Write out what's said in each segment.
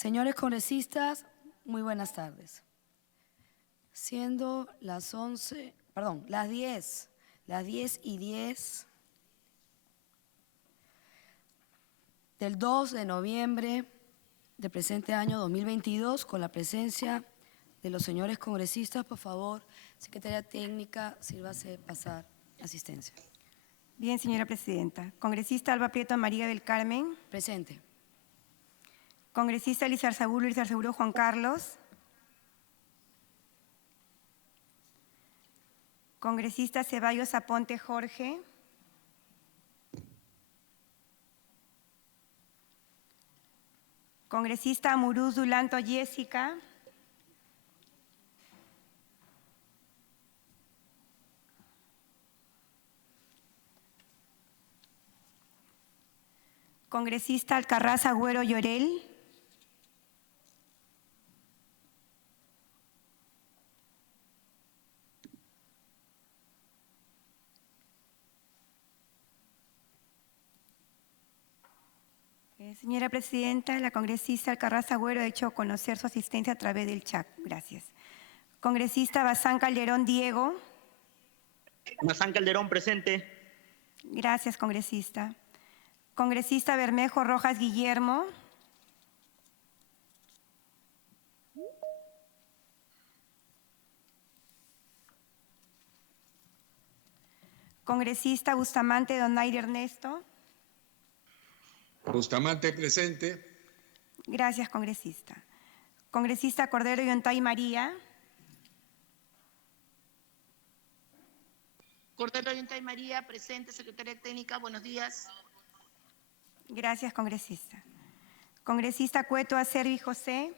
Señores congresistas, muy buenas tardes. Siendo las 10:10 del 2 de noviembre del presente año 2022, con la presencia de los señores congresistas, por favor, Secretaría Técnica, sírvase pasar asistencia. Bien, señora presidenta. Congresista Alba Prieto María del Carmen. Presente. Congresista Lizarzaburo Juan Carlos. Congresista Ceballos Aponte Jorge. Congresista Amuruz Dulanto Jessica. Congresista Alcarraz Agüero Llorel. Señora presidenta, la congresista Alcarraz Agüero ha hecho conocer su asistencia a través del chat. Gracias. Congresista Bazán Calderón Diego. Bazán Calderón, presente. Gracias, congresista. Congresista Bermejo Rojas Guillermo. Congresista Bustamante Donaire Ernesto. Bustamante, presente. Gracias, congresista. Congresista Cordero Yontay María. Cordero Yontay María, presente. Secretaria Técnica, buenos días. Gracias, congresista. Congresista Cueto Acerbi José.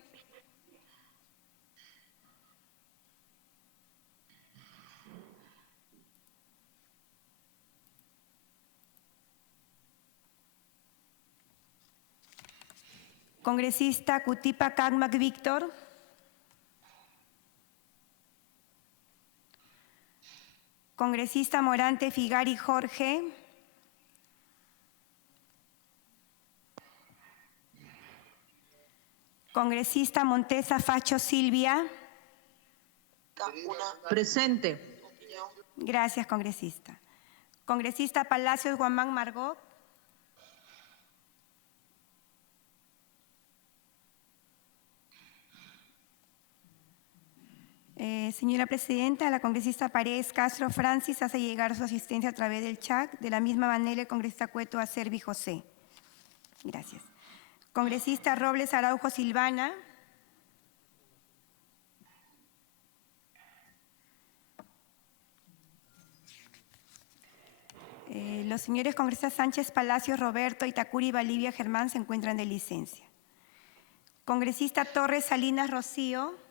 Congresista Cutipa Cagmac Víctor. Congresista Morante Figari Jorge. Congresista Montesa Facho Silvia. Presente. Gracias, congresista. Congresista Palacios Guamán Margot. Señora presidenta, la congresista Paredes Castro Francis hace llegar su asistencia a través del chat. De la misma manera, el congresista Cueto Acerbi José. Gracias. Congresista Robles Araujo Silvana. Los señores congresistas Sánchez Palacios Roberto, Itacuri Valivia Germán se encuentran de licencia. Congresista Torres Salinas Rocío.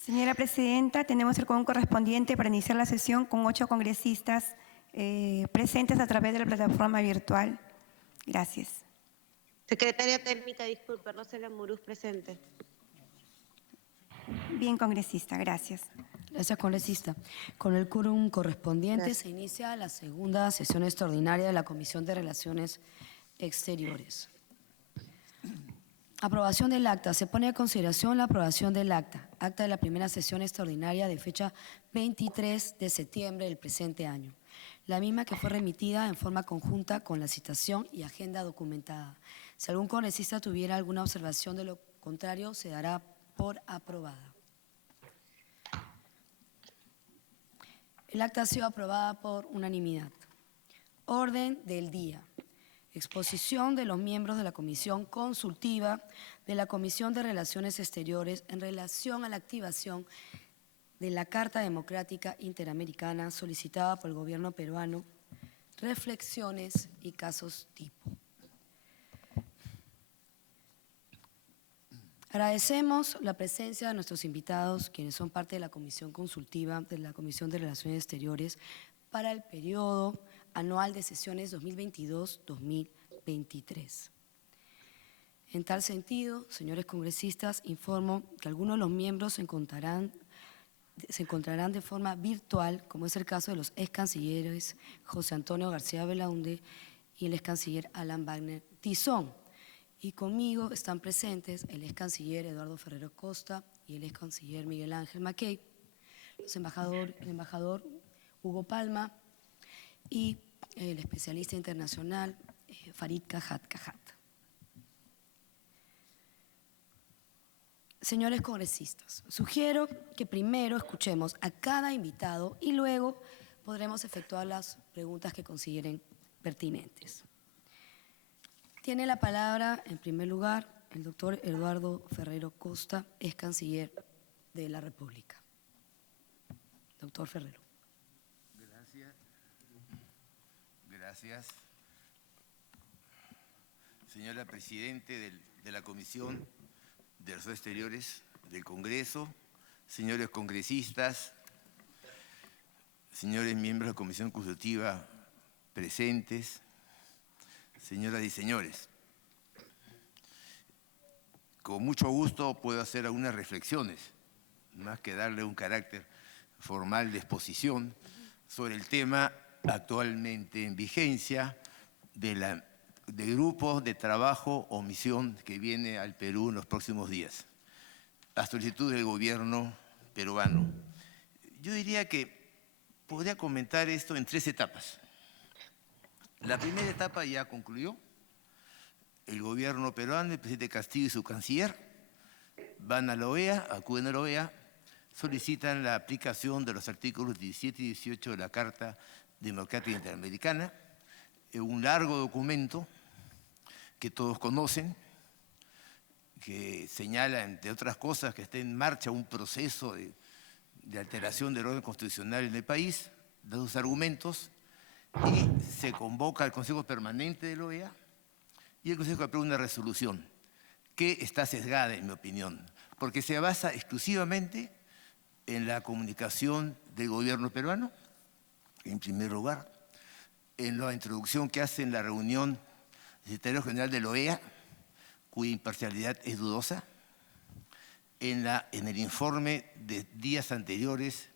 Señora presidenta, tenemos el quórum correspondiente para iniciar la sesión con 8 congresistas presentes a través de la plataforma virtual. Gracias. Secretaria Técnica, disculpe, Rosela Muruz, presente. Bien, congresista, gracias. Gracias, congresista. Con el quórum correspondiente Gracias. se inicia la segunda sesión extraordinaria de la Comisión de Relaciones Exteriores. Aprobación del acta. Se pone a consideración la aprobación del acta. Acta de la primera sesión extraordinaria de fecha 23 de septiembre del presente año. La misma que fue remitida en forma conjunta con la citación y agenda documentada. Si algún congresista tuviera alguna observación de lo contrario, se dará por aprobada. El acta ha sido aprobada por unanimidad. Orden del día. Exposición de los miembros de la Comisión Consultiva de la Comisión de Relaciones Exteriores en relación a la activación de la Carta Democrática Interamericana solicitada por el gobierno peruano, reflexiones y casos tipo. Agradecemos la presencia de nuestros invitados, quienes son parte de la Comisión Consultiva de la Comisión de Relaciones Exteriores para el periodo anual de sesiones 2022-2023. En tal sentido, señores congresistas, informo que algunos de los miembros se encontrarán de forma virtual, como es el caso de los ex cancilleres José Antonio García Belaunde y el ex canciller Alan Wagner Tizón. Y conmigo están presentes el ex canciller Eduardo Ferrero Costa y el ex canciller Miguel Ángel Mackey, el embajador Hugo Palma y el especialista internacional Farid Cajat. Señores congresistas, sugiero que primero escuchemos a cada invitado y luego podremos efectuar las preguntas que consideren pertinentes. Tiene la palabra, en primer lugar, el doctor Eduardo Ferrero Costa, ex canciller de la República. Doctor Ferrero. Gracias. Señora Presidente de la Comisión de Asuntos Exteriores del Congreso, señores congresistas, señores miembros de la Comisión Consultiva presentes, señoras y señores. Con mucho gusto puedo hacer algunas reflexiones, más que darle un carácter formal de exposición sobre el tema actualmente en vigencia de grupo de trabajo o misión que viene al Perú en los próximos días, a solicitud del gobierno peruano. Yo diría que podría comentar esto en 3 etapas. La primera etapa ya concluyó. El gobierno peruano, el presidente Castillo y su canciller van a la OEA, acuden a la OEA, solicitan la aplicación de los artículos 17 y 18 de la Carta Democrática Interamericana, un largo documento que todos conocen, que señala, entre otras cosas, que está en marcha un proceso de alteración del orden constitucional en el país, da sus argumentos, y se convoca al Consejo Permanente de la OEA, y el Consejo aprueba una resolución que está sesgada, en mi opinión, porque se basa exclusivamente en la comunicación del gobierno peruano, en primer lugar, en la introducción que hace en la reunión del secretario general de la OEA, cuya imparcialidad es dudosa, en el informe de días anteriores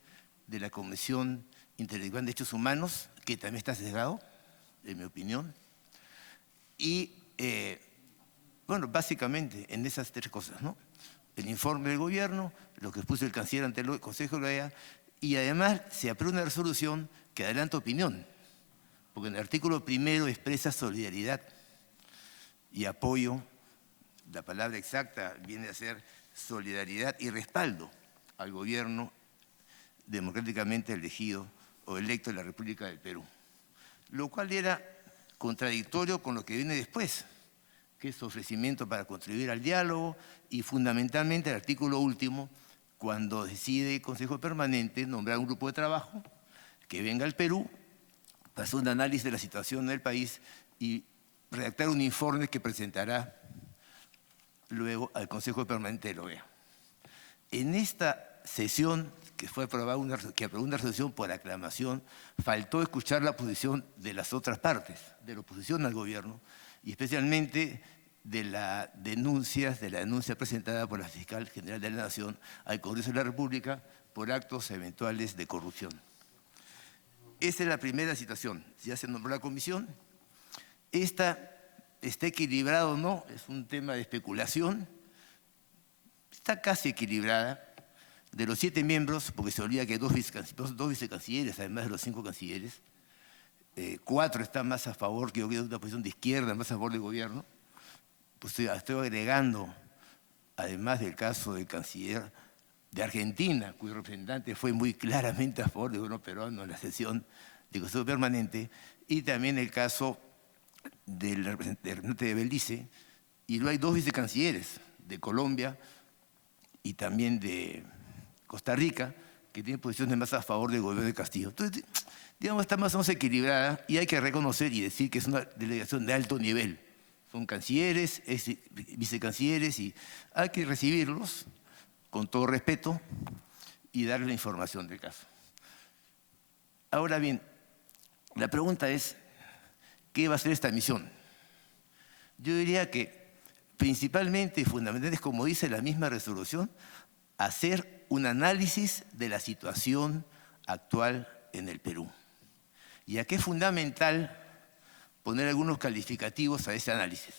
de la Comisión Interamericana de Derechos Humanos, que también está sesgado, en mi opinión, y, bueno, básicamente en esas 3 cosas, ¿no? El informe del gobierno, lo que expuso el canciller ante el Consejo de la OEA, y además se aprueba una resolución que adelanta opinión, porque en el artículo 1 expresa solidaridad y apoyo. La palabra exacta viene a ser solidaridad y respaldo al gobierno democráticamente elegido o electo de la República del Perú, lo cual era contradictorio con lo que viene después, que es ofrecimiento para contribuir al diálogo, y fundamentalmente el artículo último, cuando decide el Consejo Permanente nombrar un grupo de trabajo que venga al Perú, para hacer un análisis de la situación del país y redactar un informe que presentará luego al Consejo Permanente de la OEA. En esta sesión que aprobó una resolución por aclamación, faltó escuchar la posición de las otras partes, de la oposición al gobierno, y especialmente de la denuncia presentada por la Fiscal General de la Nación al Congreso de la República por actos eventuales de corrupción. Esa es la primera situación. Ya se nombró la comisión. Esta está equilibrada o no, es un tema de especulación. Está casi equilibrada. De los 7 miembros, porque se olvida que hay dos vicecancilleres, además de los 5 cancilleres, 4 están más a favor, que yo creo, de una posición de izquierda, más a favor del gobierno. Pues estoy agregando, además del caso del canciller de Argentina, cuyo representante fue muy claramente a favor del gobierno peruano en la sesión del Consejo Permanente, y también el caso del representante de Belice, y luego hay 2 vicecancilleres, de Colombia y también de Costa Rica, que tienen posiciones más a favor del gobierno de Castillo. Entonces, digamos, está más o menos equilibrada, y hay que reconocer y decir que es una delegación de alto nivel. Son cancilleres, vicecancilleres, y hay que recibirlos con todo respeto y darles la información del caso. Ahora bien, La pregunta es, ¿qué va a hacer esta misión? Yo diría que principalmente y fundamentalmente, como dice la misma resolución, hacer un análisis de la situación actual en el Perú. Y aquí es fundamental poner algunos calificativos a ese análisis.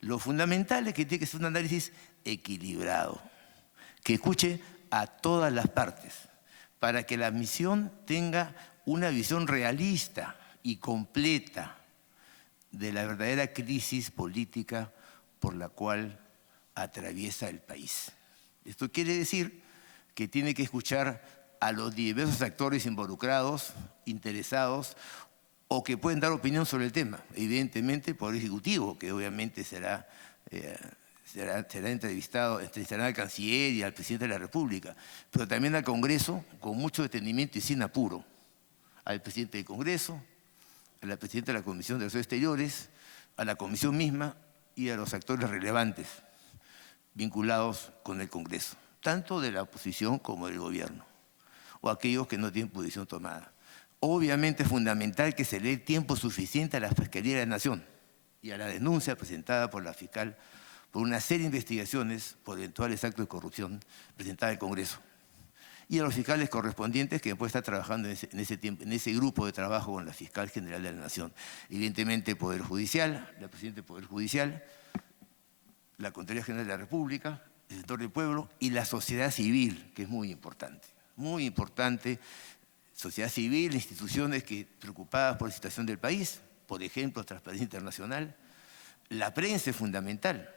Lo fundamental es que tiene que ser un análisis equilibrado, que escuche a todas las partes, para que la misión tenga una visión realista y completa de la verdadera crisis política por la cual atraviesa el país. Esto quiere decir que tiene que escuchar a los diversos actores involucrados, interesados, o que pueden dar opinión sobre el tema. Evidentemente, el Poder Ejecutivo, que obviamente será entrevistará al canciller y al presidente de la República, pero también al Congreso, con mucho detenimiento y sin apuro, al presidente del Congreso, a la presidenta de la Comisión de Asuntos Exteriores, a la Comisión misma y a los actores relevantes vinculados con el Congreso, tanto de la oposición como del gobierno, o aquellos que no tienen posición tomada. Obviamente es fundamental que se le dé tiempo suficiente a la Fiscalía de la Nación y a la denuncia presentada por la fiscal por una serie de investigaciones por eventuales actos de corrupción presentada al Congreso, y a los fiscales correspondientes que después están trabajando en ese grupo de trabajo con la Fiscal General de la Nación. Evidentemente el Poder Judicial, la Presidenta del Poder Judicial, la Contraloría General de la República, el sector del pueblo y la sociedad civil, que es muy importante. Muy importante, sociedad civil, instituciones que preocupadas por la situación del país, por ejemplo, Transparencia Internacional. La prensa es fundamental.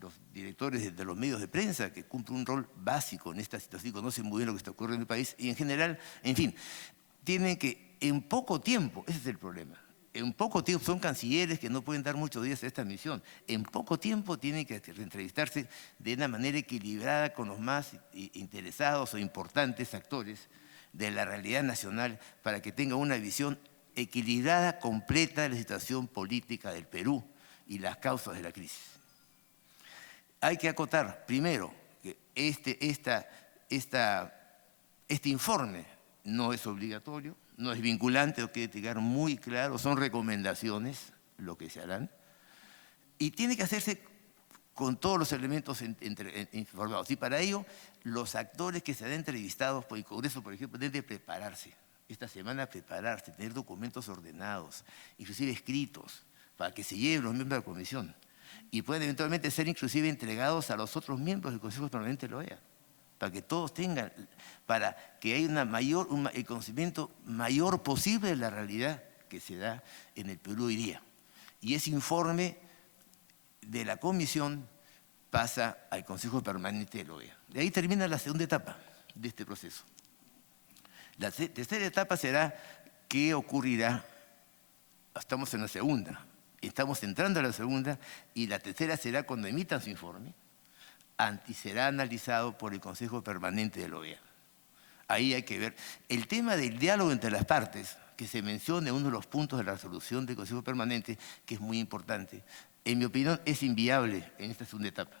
Los directores de los medios de prensa, que cumplen un rol básico en esta situación, conocen muy bien lo que está ocurriendo en el país, y en general, en fin, tienen que, en poco tiempo, ese es el problema, en poco tiempo, son cancilleres que no pueden dar muchos días a esta misión, en poco tiempo tienen que entrevistarse de una manera equilibrada con los más interesados o importantes actores de la realidad nacional, para que tengan una visión equilibrada, completa de la situación política del Perú y las causas de la crisis. Hay que acotar, primero, que este informe no es obligatorio, no es vinculante, lo que quedar muy claro, son recomendaciones lo que se harán, y tiene que hacerse con todos los elementos informados. Y para ello, los actores que serán entrevistados por el Congreso, por ejemplo, deben de prepararse, esta semana prepararse, tener documentos ordenados, inclusive escritos, para que se lleven los miembros de la comisión, y pueden eventualmente ser inclusive entregados a los otros miembros del Consejo Permanente de la OEA, para que todos tengan, para que haya el conocimiento mayor posible de la realidad que se da en el Perú hoy día. Y ese informe de la comisión pasa al Consejo Permanente de la OEA. De ahí termina la segunda etapa de este proceso. La tercera etapa será qué ocurrirá. Estamos en la segunda. Estamos entrando a la segunda, y la tercera será cuando emitan su informe y será analizado por el Consejo Permanente de la OEA. Ahí hay que ver el tema del diálogo entre las partes, que se menciona en uno de los puntos de la resolución del Consejo Permanente, que es muy importante. En mi opinión, es inviable en esta segunda etapa.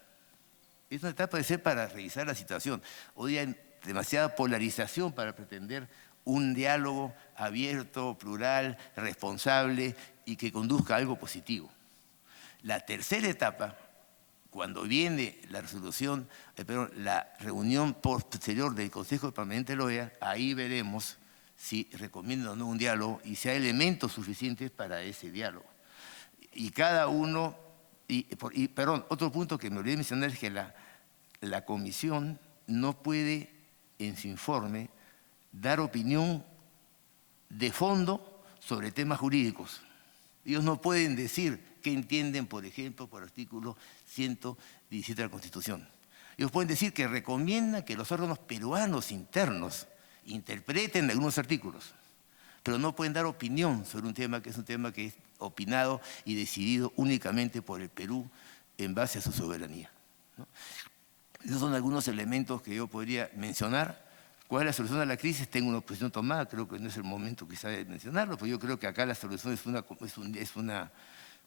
Es una etapa de ser para revisar la situación. Hoy hay demasiada polarización para pretender un diálogo abierto, plural, responsable y que conduzca a algo positivo. La tercera etapa, cuando viene la resolución, la reunión posterior del Consejo Permanente de la OEA, ahí veremos si recomiendan o no un diálogo y si hay elementos suficientes para ese diálogo. Y cada uno, perdón, otro punto que me olvidé mencionar es que la comisión no puede en su informe dar opinión de fondo sobre temas jurídicos. Ellos no pueden decir qué entienden, por ejemplo, por el artículo 117 de la Constitución. Ellos pueden decir que recomiendan que los órganos peruanos internos interpreten algunos artículos, pero no pueden dar opinión sobre un tema que es opinado y decidido únicamente por el Perú en base a su soberanía, ¿no? Esos son algunos elementos que yo podría mencionar. ¿Cuál es la solución a la crisis? Tengo una posición tomada, creo que no es el momento quizá de mencionarlo, pero yo creo que acá la solución es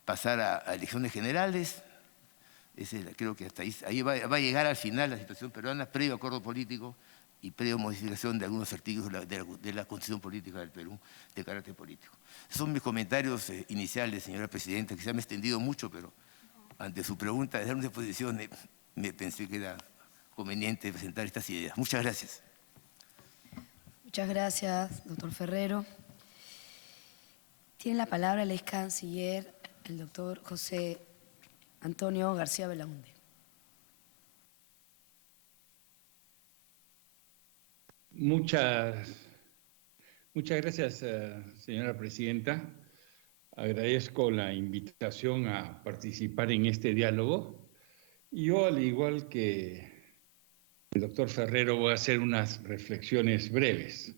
pasar a elecciones generales. Creo que hasta ahí va a llegar al final la situación peruana, previo acuerdo político, y previa modificación de algunos artículos de la Constitución Política del Perú de carácter político. Son mis comentarios iniciales, señora Presidenta. Quizá me he extendido mucho, pero ante su pregunta de dar una exposición, me pensé que era conveniente presentar estas ideas. Muchas gracias. Muchas gracias, doctor Ferrero. Tiene la palabra el ex canciller, el doctor José Antonio García Belaúnde. Muchas gracias, señora presidenta. Agradezco la invitación a participar en este diálogo. Yo, al igual que el doctor Ferrero, voy a hacer unas reflexiones breves.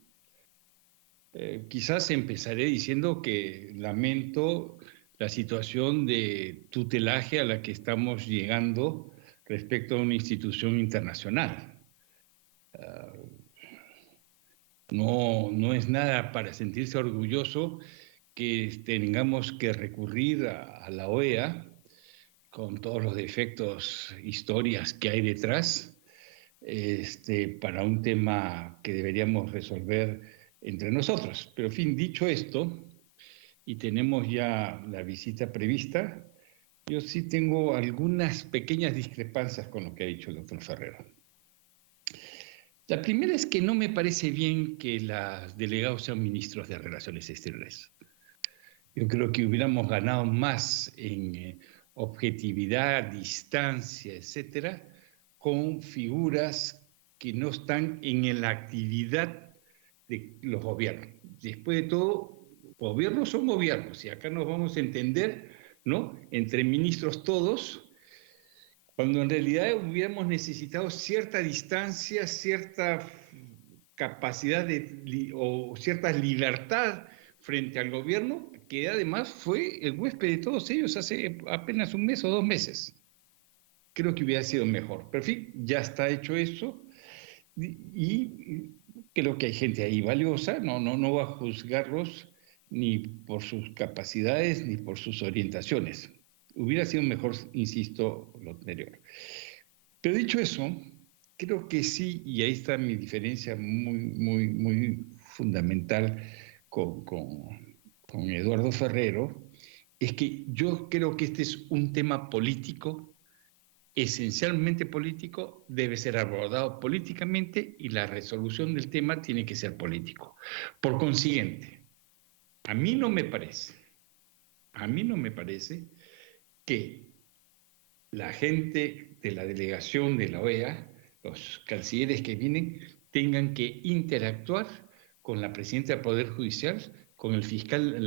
Quizás empezaré diciendo que lamento la situación de tutelaje a la que estamos llegando respecto a una institución internacional. No es nada para sentirse orgulloso que tengamos que recurrir a la OEA con todos los defectos, historias que hay detrás, para un tema que deberíamos resolver entre nosotros. Pero, en fin, dicho esto, y tenemos ya la visita prevista, yo sí tengo algunas pequeñas discrepancias con lo que ha dicho el doctor Ferrero. La primera es que no me parece bien que los delegados sean ministros de Relaciones Exteriores. Yo creo que hubiéramos ganado más en objetividad, distancia, etcétera, con figuras que no están en la actividad de los gobiernos. Después de todo, gobiernos son gobiernos, y acá nos vamos a entender, ¿no?, entre ministros todos, cuando en realidad hubiéramos necesitado cierta distancia, cierta capacidad o cierta libertad frente al gobierno, que además fue el huésped de todos ellos hace apenas un mes o 2 meses. Creo que hubiera sido mejor. Pero en fin, ya está hecho eso, y creo que hay gente ahí valiosa, no va a juzgarlos ni por sus capacidades ni por sus orientaciones. Hubiera sido mejor, insisto, lo anterior. Pero dicho eso, creo que sí, y ahí está mi diferencia muy fundamental con Eduardo Ferrero, es que yo creo que este es un tema político, esencialmente político, debe ser abordado políticamente, y la resolución del tema tiene que ser político. Por consiguiente, a mí no me parece que la gente de la delegación de la OEA, los cancilleres que vienen, tengan que interactuar con la presidenta del Poder Judicial, con la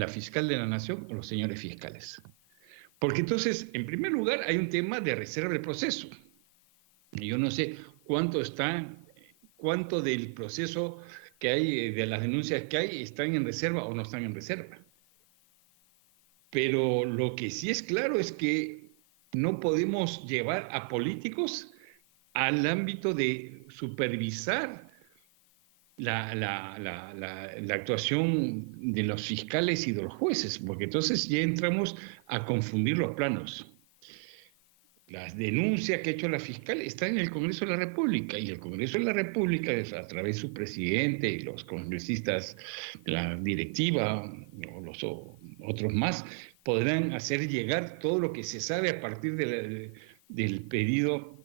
fiscal de la Nación o los señores fiscales. Porque entonces, en primer lugar, hay un tema de reserva del proceso. Y yo no sé cuánto del proceso que hay, de las denuncias que hay, están en reserva o no están en reserva. Pero lo que sí es claro es que no podemos llevar a políticos al ámbito de supervisar la actuación de los fiscales y de los jueces, porque entonces ya entramos a confundir los planos. Las denuncias que ha hecho la fiscal están en el Congreso de la República, y el Congreso de la República, a través de su presidente y los congresistas de la directiva o los otros más, podrán hacer llegar todo lo que se sabe a partir del pedido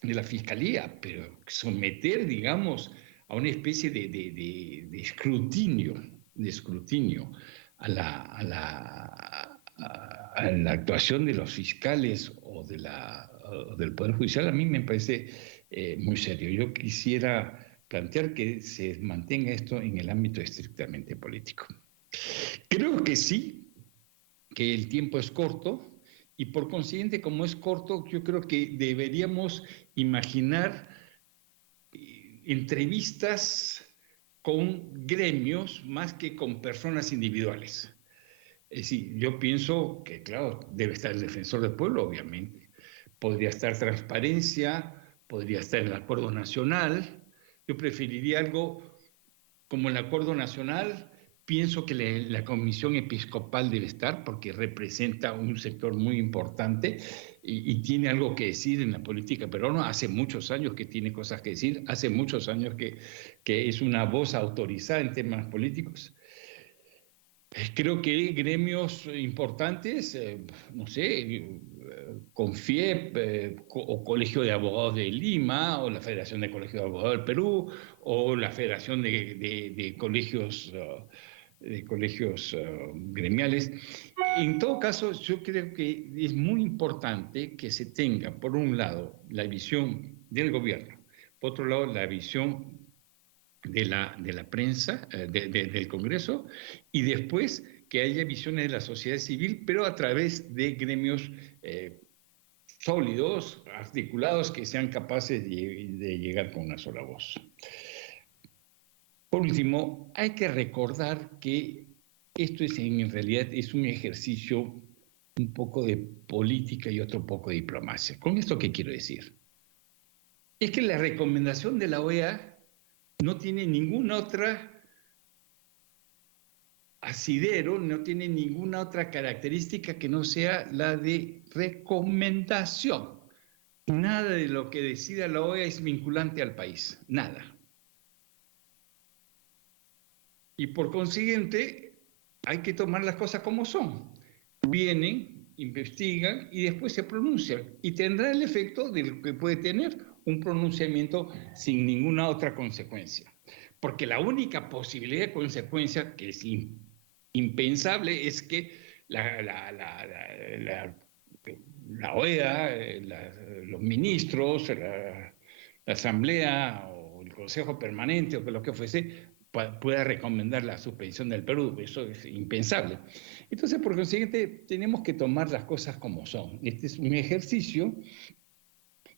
de la Fiscalía, pero someter, digamos, a una especie de escrutinio a la actuación de los fiscales o del Poder Judicial, a mí me parece muy serio. Yo quisiera plantear que se mantenga esto en el ámbito estrictamente político. Creo que sí, que el tiempo es corto, y por consiguiente, como es corto, yo creo que deberíamos imaginar entrevistas con gremios más que con personas individuales. Es decir, yo pienso que, claro, debe estar el defensor del pueblo, obviamente. Podría estar transparencia, podría estar el acuerdo nacional. Yo preferiría algo como el acuerdo nacional, pienso que la Comisión Episcopal debe estar porque representa un sector muy importante y tiene algo que decir en la política peruana. Hace muchos años que tiene cosas que decir, hace muchos años que es una voz autorizada en temas políticos. Creo que gremios importantes, no sé, CONFIEP o Colegio de Abogados de Lima, o la Federación de Colegios de Abogados del Perú, o la Federación de Colegios, gremiales. En todo caso, yo creo que es muy importante que se tenga, por un lado, la visión del gobierno, por otro lado, la visión de la prensa, del Congreso, y después que haya visiones de la sociedad civil, pero a través de gremios sólidos, articulados, que sean capaces de llegar con una sola voz. Por último, hay que recordar que esto en realidad es un ejercicio un poco de política y otro poco de diplomacia. ¿Con esto qué quiero decir? Es que la recomendación de la OEA no tiene ninguna otra asidero, no tiene ninguna otra característica que no sea la de recomendación. Nada de lo que decida la OEA es vinculante al país, nada. Y por consiguiente, hay que tomar las cosas como son. Vienen, investigan y después se pronuncian. Y tendrá el efecto de lo que puede tener un pronunciamiento sin ninguna otra consecuencia. Porque la única posibilidad de consecuencia, que es impensable, es que la OEA, los ministros, la Asamblea o el Consejo Permanente o lo que fuese, pueda recomendar la suspensión del Perú. Eso es impensable. Entonces, por consiguiente, tenemos que tomar las cosas como son. Este es un ejercicio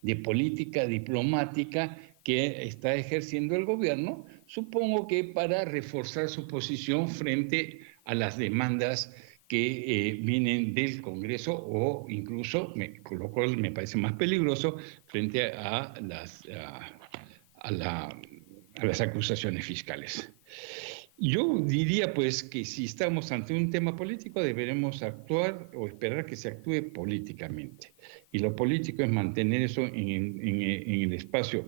de política diplomática que está ejerciendo el gobierno, supongo que para reforzar su posición frente a las demandas que vienen del Congreso, o incluso, lo cual me parece más peligroso, frente a las acusaciones fiscales. Yo diría pues que si estamos ante un tema político deberemos actuar o esperar que se actúe políticamente. Y lo político es mantener eso en el espacio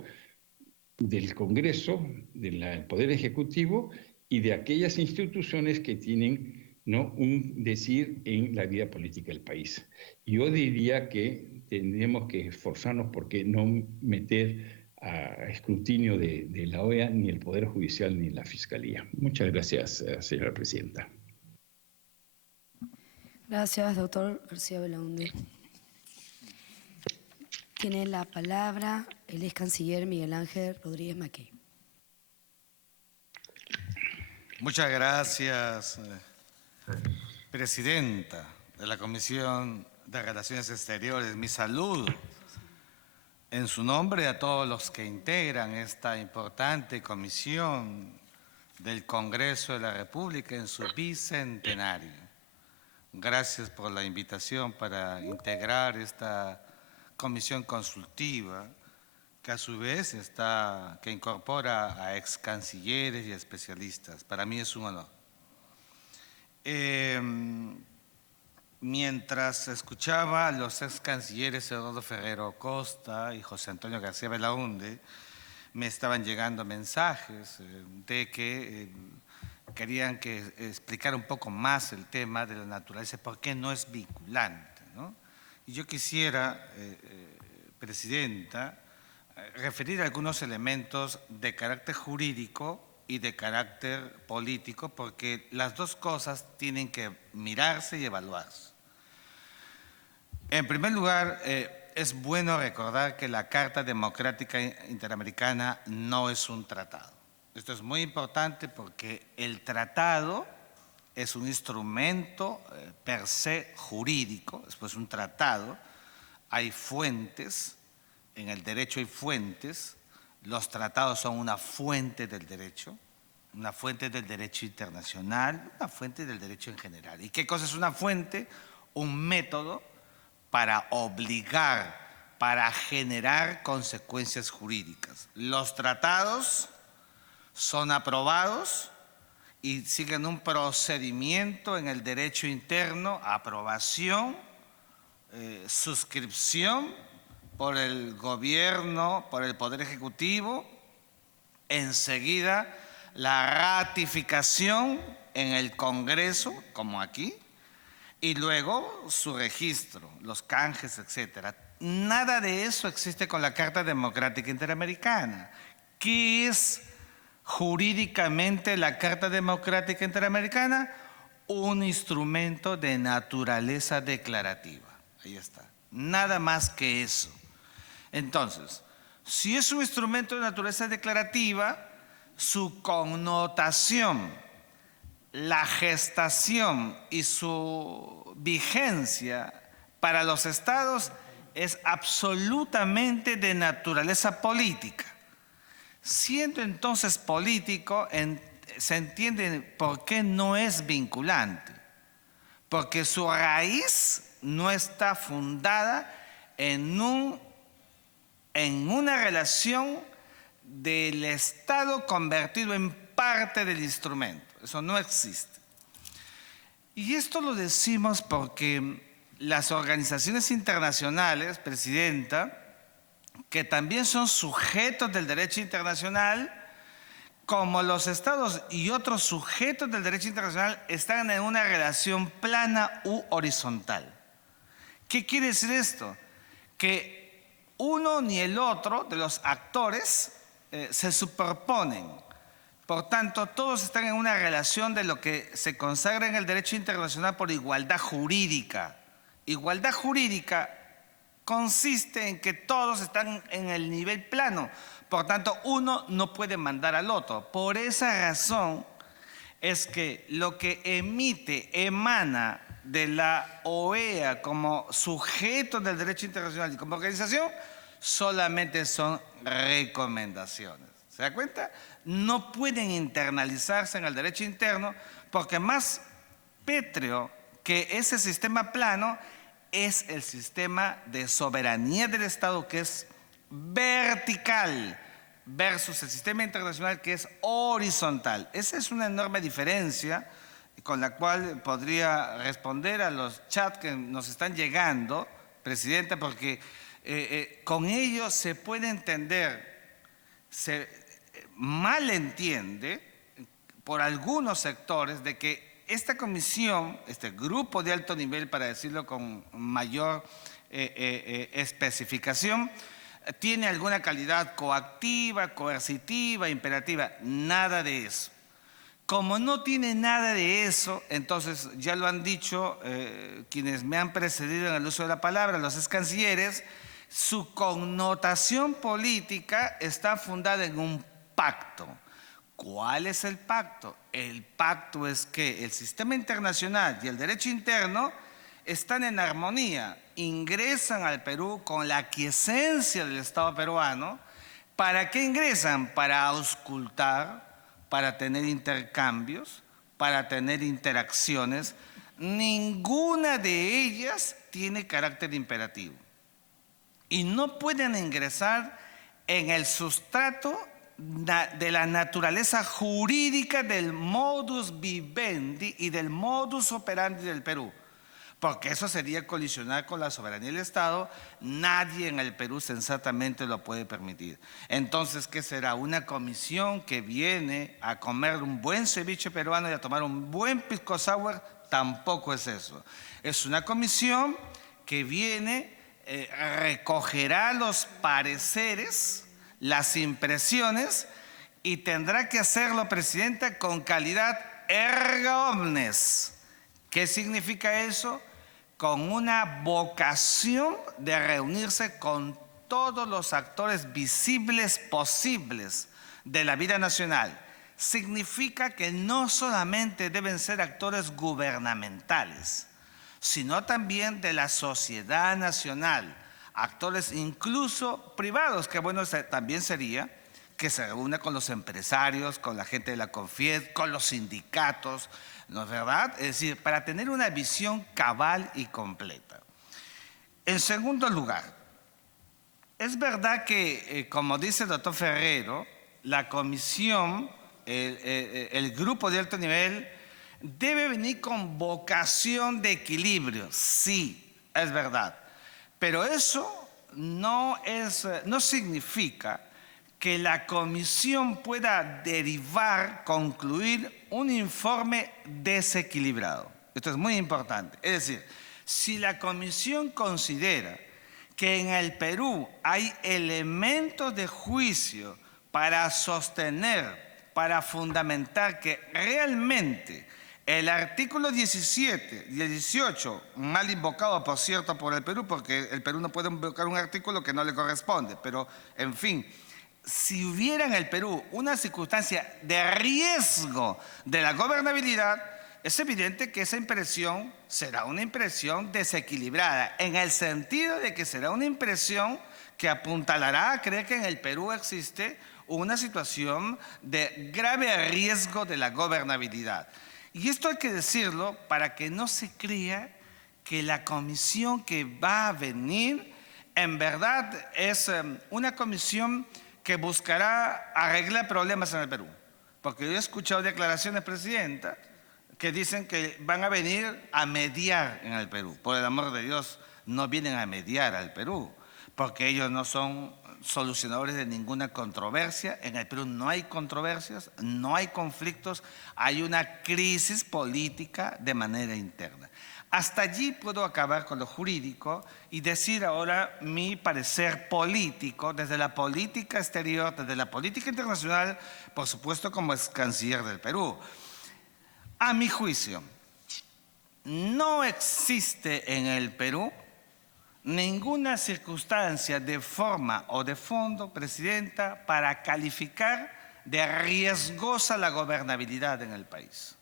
del Congreso, del Poder Ejecutivo y de aquellas instituciones que tienen, ¿no?, un decir en la vida política del país. Yo diría que tendríamos que esforzarnos porque no meter a escrutinio de la OEA ni el Poder Judicial ni la Fiscalía. Muchas gracias, señora presidenta. Gracias, doctor García Belaunde. Tiene la palabra el ex canciller Miguel Ángel Rodríguez Mackey. Muchas gracias, presidenta de la Comisión de Relaciones Exteriores. Mi saludo en su nombre a todos los que integran esta importante comisión del Congreso de la República en su bicentenario. Gracias por la invitación para integrar esta comisión consultiva que a su vez que incorpora a ex cancilleres y especialistas. Para mí es un honor. Mientras escuchaba a los ex cancilleres Eduardo Ferrero Costa y José Antonio García Belaunde, me estaban llegando mensajes de que querían que explicara un poco más el tema de la naturaleza, por qué no es vinculante, ¿no? Y yo quisiera, presidenta, referir algunos elementos de carácter jurídico y de carácter político, porque las dos cosas tienen que mirarse y evaluarse. En primer lugar, es bueno recordar que la Carta Democrática Interamericana no es un tratado. Esto es muy importante porque el tratado es un instrumento per se jurídico, después un tratado, hay fuentes, en el derecho hay fuentes, los tratados son una fuente del derecho internacional, una fuente del derecho en general. ¿Y qué cosa es una fuente? Un método para obligar, para generar consecuencias jurídicas. Los tratados son aprobados y siguen un procedimiento en el derecho interno, aprobación, suscripción por el gobierno, por el Poder Ejecutivo, enseguida la ratificación en el Congreso, como aquí, y luego su registro, los canjes, etc. Nada de eso existe con la Carta Democrática Interamericana. ¿Qué es jurídicamente la Carta Democrática Interamericana? Un instrumento de naturaleza declarativa. Ahí está. Nada más que eso. Entonces, si es un instrumento de naturaleza declarativa, su connotación, la gestación y su vigencia para los estados es absolutamente de naturaleza política. Siendo entonces político, se entiende por qué no es vinculante. Porque su raíz no está fundada en una relación del Estado convertido en parte del instrumento. Eso no existe. Y esto lo decimos porque las organizaciones internacionales, Presidenta, que también son sujetos del derecho internacional, como los estados y otros sujetos del derecho internacional, están en una relación plana u horizontal. ¿Qué quiere decir esto? Que uno ni el otro de los actores se superponen. Por tanto, todos están en una relación de lo que se consagra en el derecho internacional por igualdad jurídica. Igualdad jurídica consiste en que todos están en el nivel plano. Por tanto, uno no puede mandar al otro. Por esa razón es que lo que emana de la OEA como sujeto del derecho internacional y como organización, solamente son recomendaciones. ¿Se da cuenta? No pueden internalizarse en el derecho interno porque más pétreo que ese sistema plano es el sistema de soberanía del Estado, que es vertical, versus el sistema internacional, que es horizontal. Esa es una enorme diferencia con la cual podría responder a los chats que nos están llegando, Presidenta, porque con ellos se puede entender, se malentiende por algunos sectores de que esta comisión, este grupo de alto nivel, para decirlo con mayor especificación, tiene alguna calidad coactiva, coercitiva, imperativa. Nada de eso. Como no tiene nada de eso, entonces ya lo han dicho quienes me han precedido en el uso de la palabra, los ex cancilleres, su connotación política está fundada en un pacto. ¿Cuál es el pacto? El pacto es que el sistema internacional y el derecho interno están en armonía, ingresan al Perú con la aquiescencia del Estado peruano. ¿Para qué ingresan? Para auscultar, para tener intercambios, para tener interacciones. Ninguna de ellas tiene carácter imperativo. Y no pueden ingresar en el sustrato de la naturaleza jurídica del modus vivendi y del modus operandi del Perú, porque eso sería colisionar con la soberanía del Estado. Nadie en el Perú sensatamente lo puede permitir. Entonces, ¿qué será? ¿Una comisión que viene a comer un buen ceviche peruano y a tomar un buen pisco sour? Tampoco es eso. Es una comisión que viene, recogerá los pareceres, las impresiones, y tendrá que hacerlo, Presidenta, con calidad erga omnes. ¿Qué significa eso? Con una vocación de reunirse con todos los actores visibles posibles de la vida nacional. Significa que no solamente deben ser actores gubernamentales, sino también de la sociedad nacional, actores incluso privados, que bueno, también sería que se reúna con los empresarios, con la gente de la CONFIED, con los sindicatos, ¿no es verdad? Es decir, para tener una visión cabal y completa. En segundo lugar, es verdad que, como dice el doctor Ferrero, la comisión el grupo de alto nivel debe venir con vocación de equilibrio, sí, es verdad. Pero eso no significa que la comisión pueda derivar, concluir un informe desequilibrado. Esto es muy importante. Es decir, si la comisión considera que en el Perú hay elementos de juicio para sostener, para fundamentar que realmente el artículo 17 y el 18, mal invocado, por cierto, por el Perú, porque el Perú no puede invocar un artículo que no le corresponde, pero, en fin, si hubiera en el Perú una circunstancia de riesgo de la gobernabilidad, es evidente que esa impresión será una impresión desequilibrada, en el sentido de que será una impresión que apuntalará a creer que en el Perú existe una situación de grave riesgo de la gobernabilidad. Y esto hay que decirlo para que no se crea que la comisión que va a venir en verdad es una comisión que buscará arreglar problemas en el Perú. Porque yo he escuchado declaraciones, Presidenta, que dicen que van a venir a mediar en el Perú. Por el amor de Dios, no vienen a mediar al Perú, porque ellos no son solucionadores de ninguna controversia. En el Perú no hay controversias, no hay conflictos, hay una crisis política de manera interna. Hasta allí puedo acabar con lo jurídico y decir ahora mi parecer político desde la política exterior, desde la política internacional, por supuesto como ex canciller del Perú. A mi juicio, no existe en el Perú ninguna circunstancia de forma o de fondo, Presidenta, para calificar de riesgosa la gobernabilidad en el país.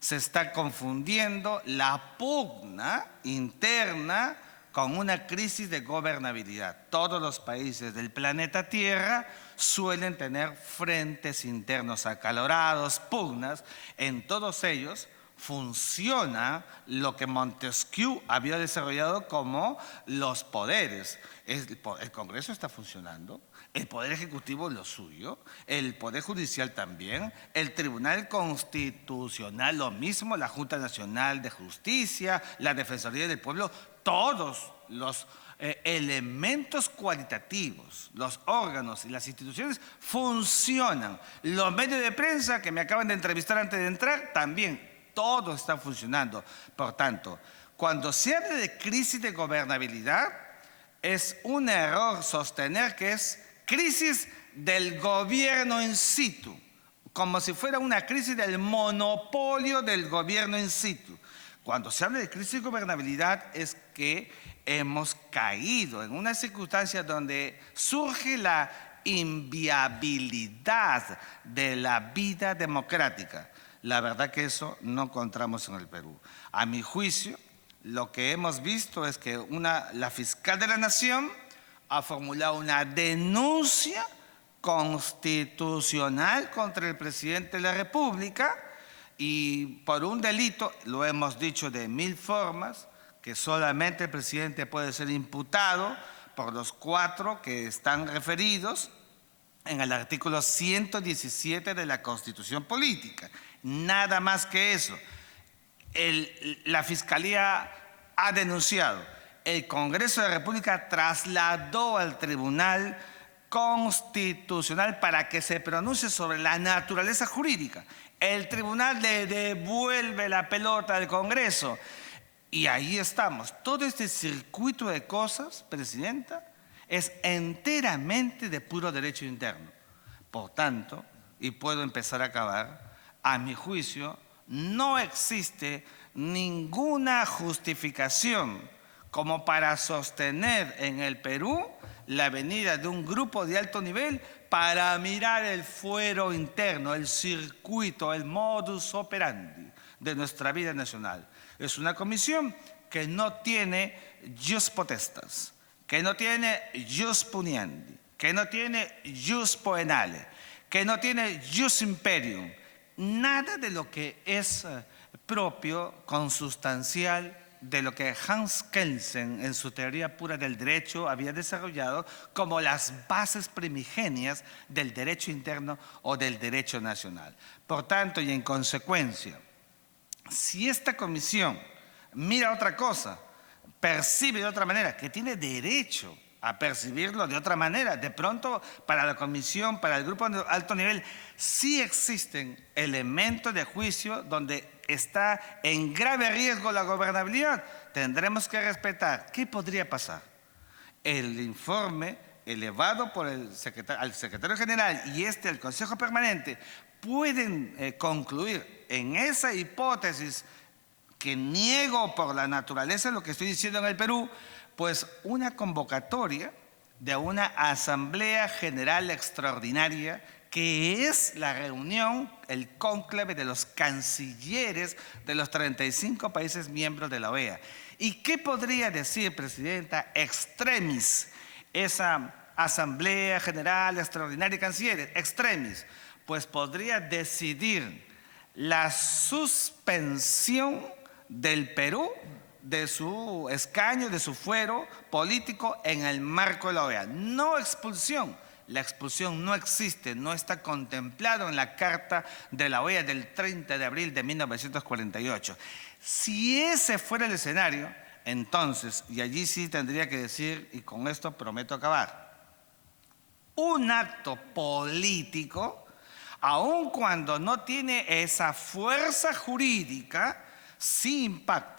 Se está confundiendo la pugna interna con una crisis de gobernabilidad. Todos los países del planeta Tierra suelen tener frentes internos acalorados, pugnas. En todos ellos funciona lo que Montesquieu había desarrollado como los poderes. El Congreso está funcionando, el Poder Ejecutivo lo suyo, el Poder Judicial también, el Tribunal Constitucional lo mismo, la Junta Nacional de Justicia, la Defensoría del Pueblo, todos los elementos cualitativos, los órganos y las instituciones funcionan. Los medios de prensa que me acaban de entrevistar antes de entrar también, todo está funcionando. Por tanto, cuando se habla de crisis de gobernabilidad, es un error sostener que es crisis del gobierno in situ, como si fuera una crisis del monopolio del gobierno in situ. Cuando se habla de crisis de gobernabilidad es que hemos caído en una circunstancia donde surge la inviabilidad de la vida democrática. La verdad que eso no encontramos en el Perú. A mi juicio, lo que hemos visto es que la fiscal de la Nación ha formulado una denuncia constitucional contra el presidente de la República y por un delito, lo hemos dicho de mil formas, que solamente el presidente puede ser imputado por los 4 que están referidos en el artículo 117 de la Constitución Política. Nada más que eso. La Fiscalía ha denunciado, el Congreso de la República trasladó al Tribunal Constitucional para que se pronuncie sobre la naturaleza jurídica. El Tribunal le devuelve la pelota al Congreso. Y ahí estamos. Todo este circuito de cosas, Presidenta, es enteramente de puro derecho interno. Por tanto, y puedo empezar a acabar, a mi juicio, no existe ninguna justificación como para sostener en el Perú la venida de un grupo de alto nivel para mirar el fuero interno, el circuito, el modus operandi de nuestra vida nacional. Es una comisión que no tiene jus potestas, que no tiene jus puniendi, que no tiene jus poenale, que no tiene jus imperium, nada de lo que es propio, consustancial de lo que Hans Kelsen en su teoría pura del derecho había desarrollado como las bases primigenias del derecho interno o del derecho nacional. Por tanto, y en consecuencia, si esta comisión mira otra cosa, percibe de otra manera, que tiene derecho a percibirlo de otra manera, de pronto para la comisión, para el grupo de alto nivel, sí existen elementos de juicio donde está en grave riesgo la gobernabilidad. Tendremos que respetar. ¿Qué podría pasar? El informe elevado por al secretario general y al Consejo Permanente pueden concluir en esa hipótesis que niego por la naturaleza de lo que estoy diciendo en el Perú, pues una convocatoria de una Asamblea General Extraordinaria que es la reunión, el cónclave de los cancilleres de los 35 países miembros de la OEA. ¿Y qué podría decir, Presidenta, extremis, esa Asamblea General Extraordinaria de Cancilleres? Extremis, pues podría decidir la suspensión del Perú de su escaño, de su fuero político en el marco de la OEA. No expulsión. La expulsión no existe, no está contemplado en la Carta de la OEA del 30 de abril de 1948. Si ese fuera el escenario, entonces, y allí sí tendría que decir, y con esto prometo acabar, un acto político, aun cuando no tiene esa fuerza jurídica, sí impacta.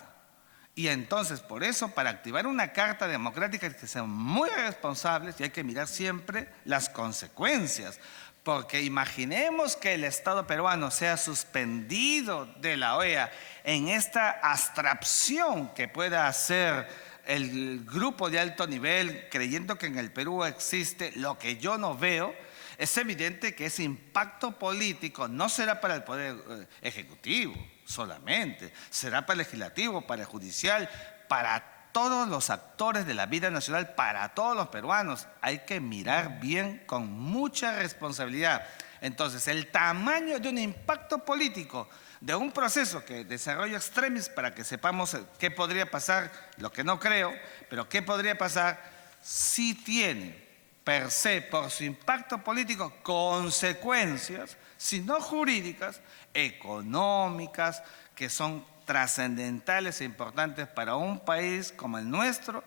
Y entonces, por eso, para activar una carta democrática hay que ser muy responsables y hay que mirar siempre las consecuencias. Porque imaginemos que el Estado peruano sea suspendido de la OEA en esta abstracción que pueda hacer el grupo de alto nivel, creyendo que en el Perú existe lo que yo no veo. Es evidente que ese impacto político no será para el Poder Ejecutivo solamente, será para el Legislativo, para el Judicial, para todos los actores de la vida nacional, para todos los peruanos. Hay que mirar bien con mucha responsabilidad. Entonces, el tamaño de un impacto político, de un proceso que desarrolla extremis para que sepamos qué podría pasar, lo que no creo, pero qué podría pasar, si tiene per se, por su impacto político, consecuencias, si no jurídicas, económicas, que son trascendentales e importantes para un país como el nuestro,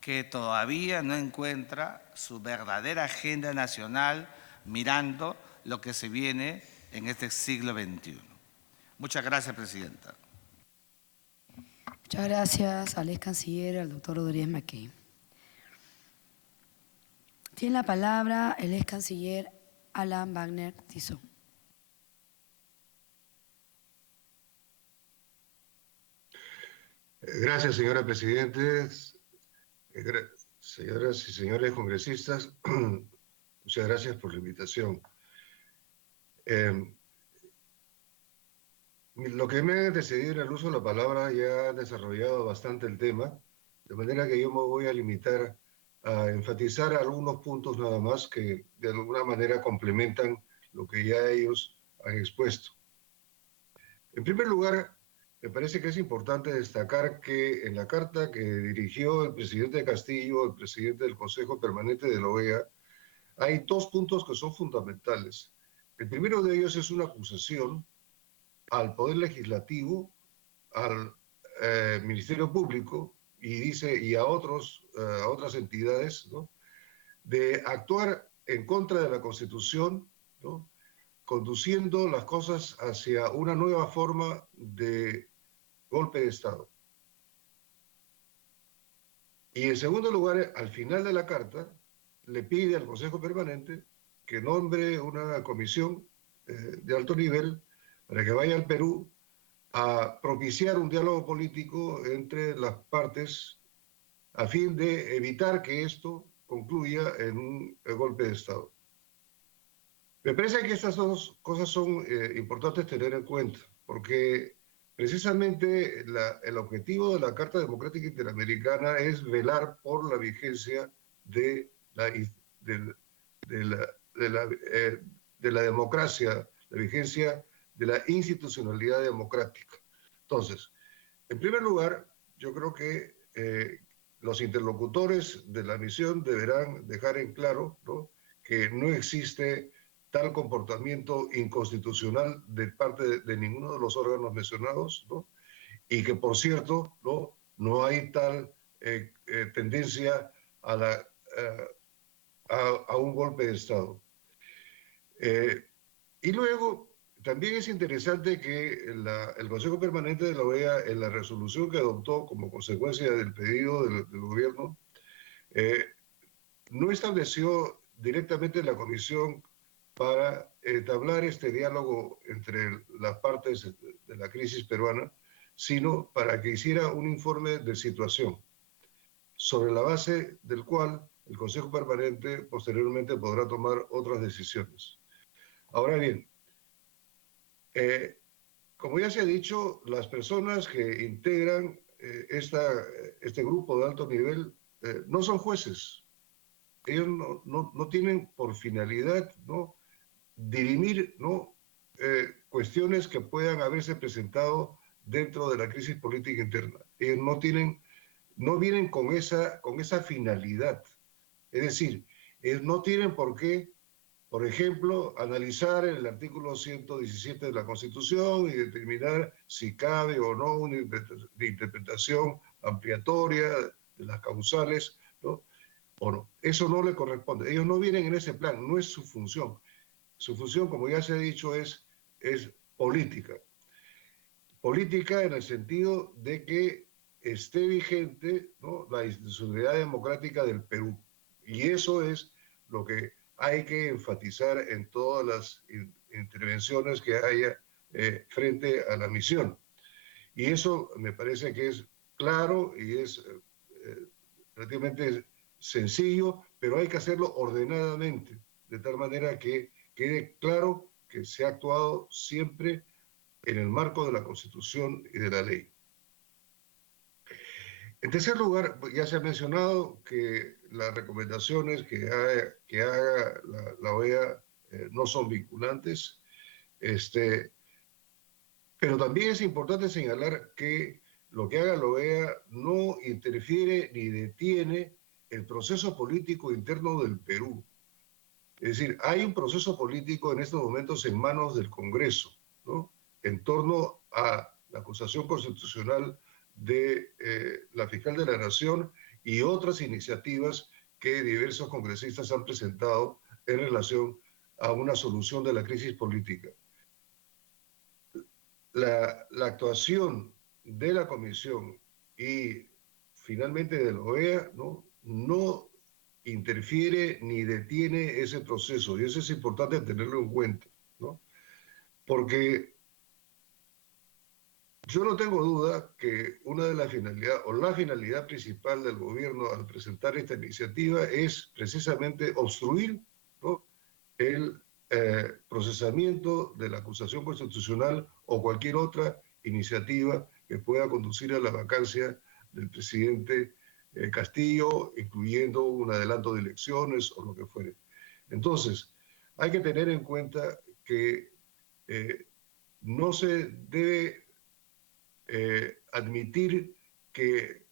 que todavía no encuentra su verdadera agenda nacional mirando lo que se viene en este siglo XXI. Muchas gracias, Presidenta. Muchas gracias al ex canciller, al doctor Rodríguez Mackey. Tiene la palabra el ex canciller Alan Wagner Tizón. Gracias, señora Presidenta. Señoras y señores congresistas, muchas gracias por la invitación. Lo que me ha decidido en el uso de la palabra ya ha desarrollado bastante el tema, de manera que yo me voy a limitar a enfatizar algunos puntos nada más que de alguna manera complementan lo que ya ellos han expuesto. En primer lugar, me parece que es importante destacar que en la carta que dirigió el presidente Castillo, el presidente del Consejo Permanente de la OEA, hay dos puntos que son fundamentales. El primero de ellos es una acusación al Poder Legislativo, al Ministerio Público y a otras entidades, ¿no?, de actuar en contra de la Constitución, ¿no?, conduciendo las cosas hacia una nueva forma de golpe de Estado. Y en segundo lugar, al final de la carta, le pide al Consejo Permanente que nombre una comisión de alto nivel para que vaya al Perú a propiciar un diálogo político entre las partes a fin de evitar que esto concluya en un golpe de Estado. Me parece que estas dos cosas son importantes tener en cuenta, porque precisamente el objetivo de la Carta Democrática Interamericana es velar por la vigencia de la democracia, la vigencia de la institucionalidad democrática. Entonces, en primer lugar, yo creo que los interlocutores de la misión deberán dejar en claro, ¿no?, que no existe tal comportamiento inconstitucional de parte de ninguno de los órganos mencionados, ¿no? Y que, por cierto, no hay tal tendencia a, a un golpe de Estado. Y luego, también es interesante que el Consejo Permanente de la OEA, en la resolución que adoptó como consecuencia del pedido del gobierno, no estableció directamente la comisión para entablar este diálogo entre las partes de la crisis peruana, sino para que hiciera un informe de situación, sobre la base del cual el Consejo Permanente posteriormente podrá tomar otras decisiones. Ahora bien, como ya se ha dicho, las personas que integran este grupo de alto nivel no son jueces. Ellos no tienen por finalidad, ¿no?, dirimir, ¿no?, cuestiones que puedan haberse presentado dentro de la crisis política interna. Ellos no vienen con esa finalidad. Es decir, ellos no tienen por qué, por ejemplo, analizar el artículo 117 de la Constitución y determinar si cabe o no una interpretación ampliatoria de las causales, ¿no? O no. Eso no le corresponde. Ellos no vienen en ese plan, no es su función. Su función, como ya se ha dicho, es política. Política en el sentido de que esté vigente, ¿no?, la institucionalidad democrática del Perú. Y eso es lo que hay que enfatizar en todas las intervenciones que haya frente a la misión. Y eso me parece que es claro y es relativamente sencillo, pero hay que hacerlo ordenadamente, de tal manera que quede claro que se ha actuado siempre en el marco de la Constitución y de la ley. En tercer lugar, ya se ha mencionado que las recomendaciones que haga la OEA no son vinculantes, pero también es importante señalar que lo que haga la OEA no interfiere ni detiene el proceso político interno del Perú. Es decir, hay un proceso político en estos momentos en manos del Congreso, ¿no?, en torno a la acusación constitucional de la fiscal de la Nación y otras iniciativas que diversos congresistas han presentado en relación a una solución de la crisis política. La actuación de la Comisión y finalmente de la OEA no interfiere ni detiene ese proceso, y eso es importante tenerlo en cuenta, ¿no? Porque yo no tengo duda que una de las finalidades, o la finalidad principal del gobierno al presentar esta iniciativa es precisamente obstruir, ¿no?, el procesamiento de la acusación constitucional o cualquier otra iniciativa que pueda conducir a la vacancia del presidente Castillo, incluyendo un adelanto de elecciones o lo que fuere. Entonces, hay que tener en cuenta que no se debe admitir que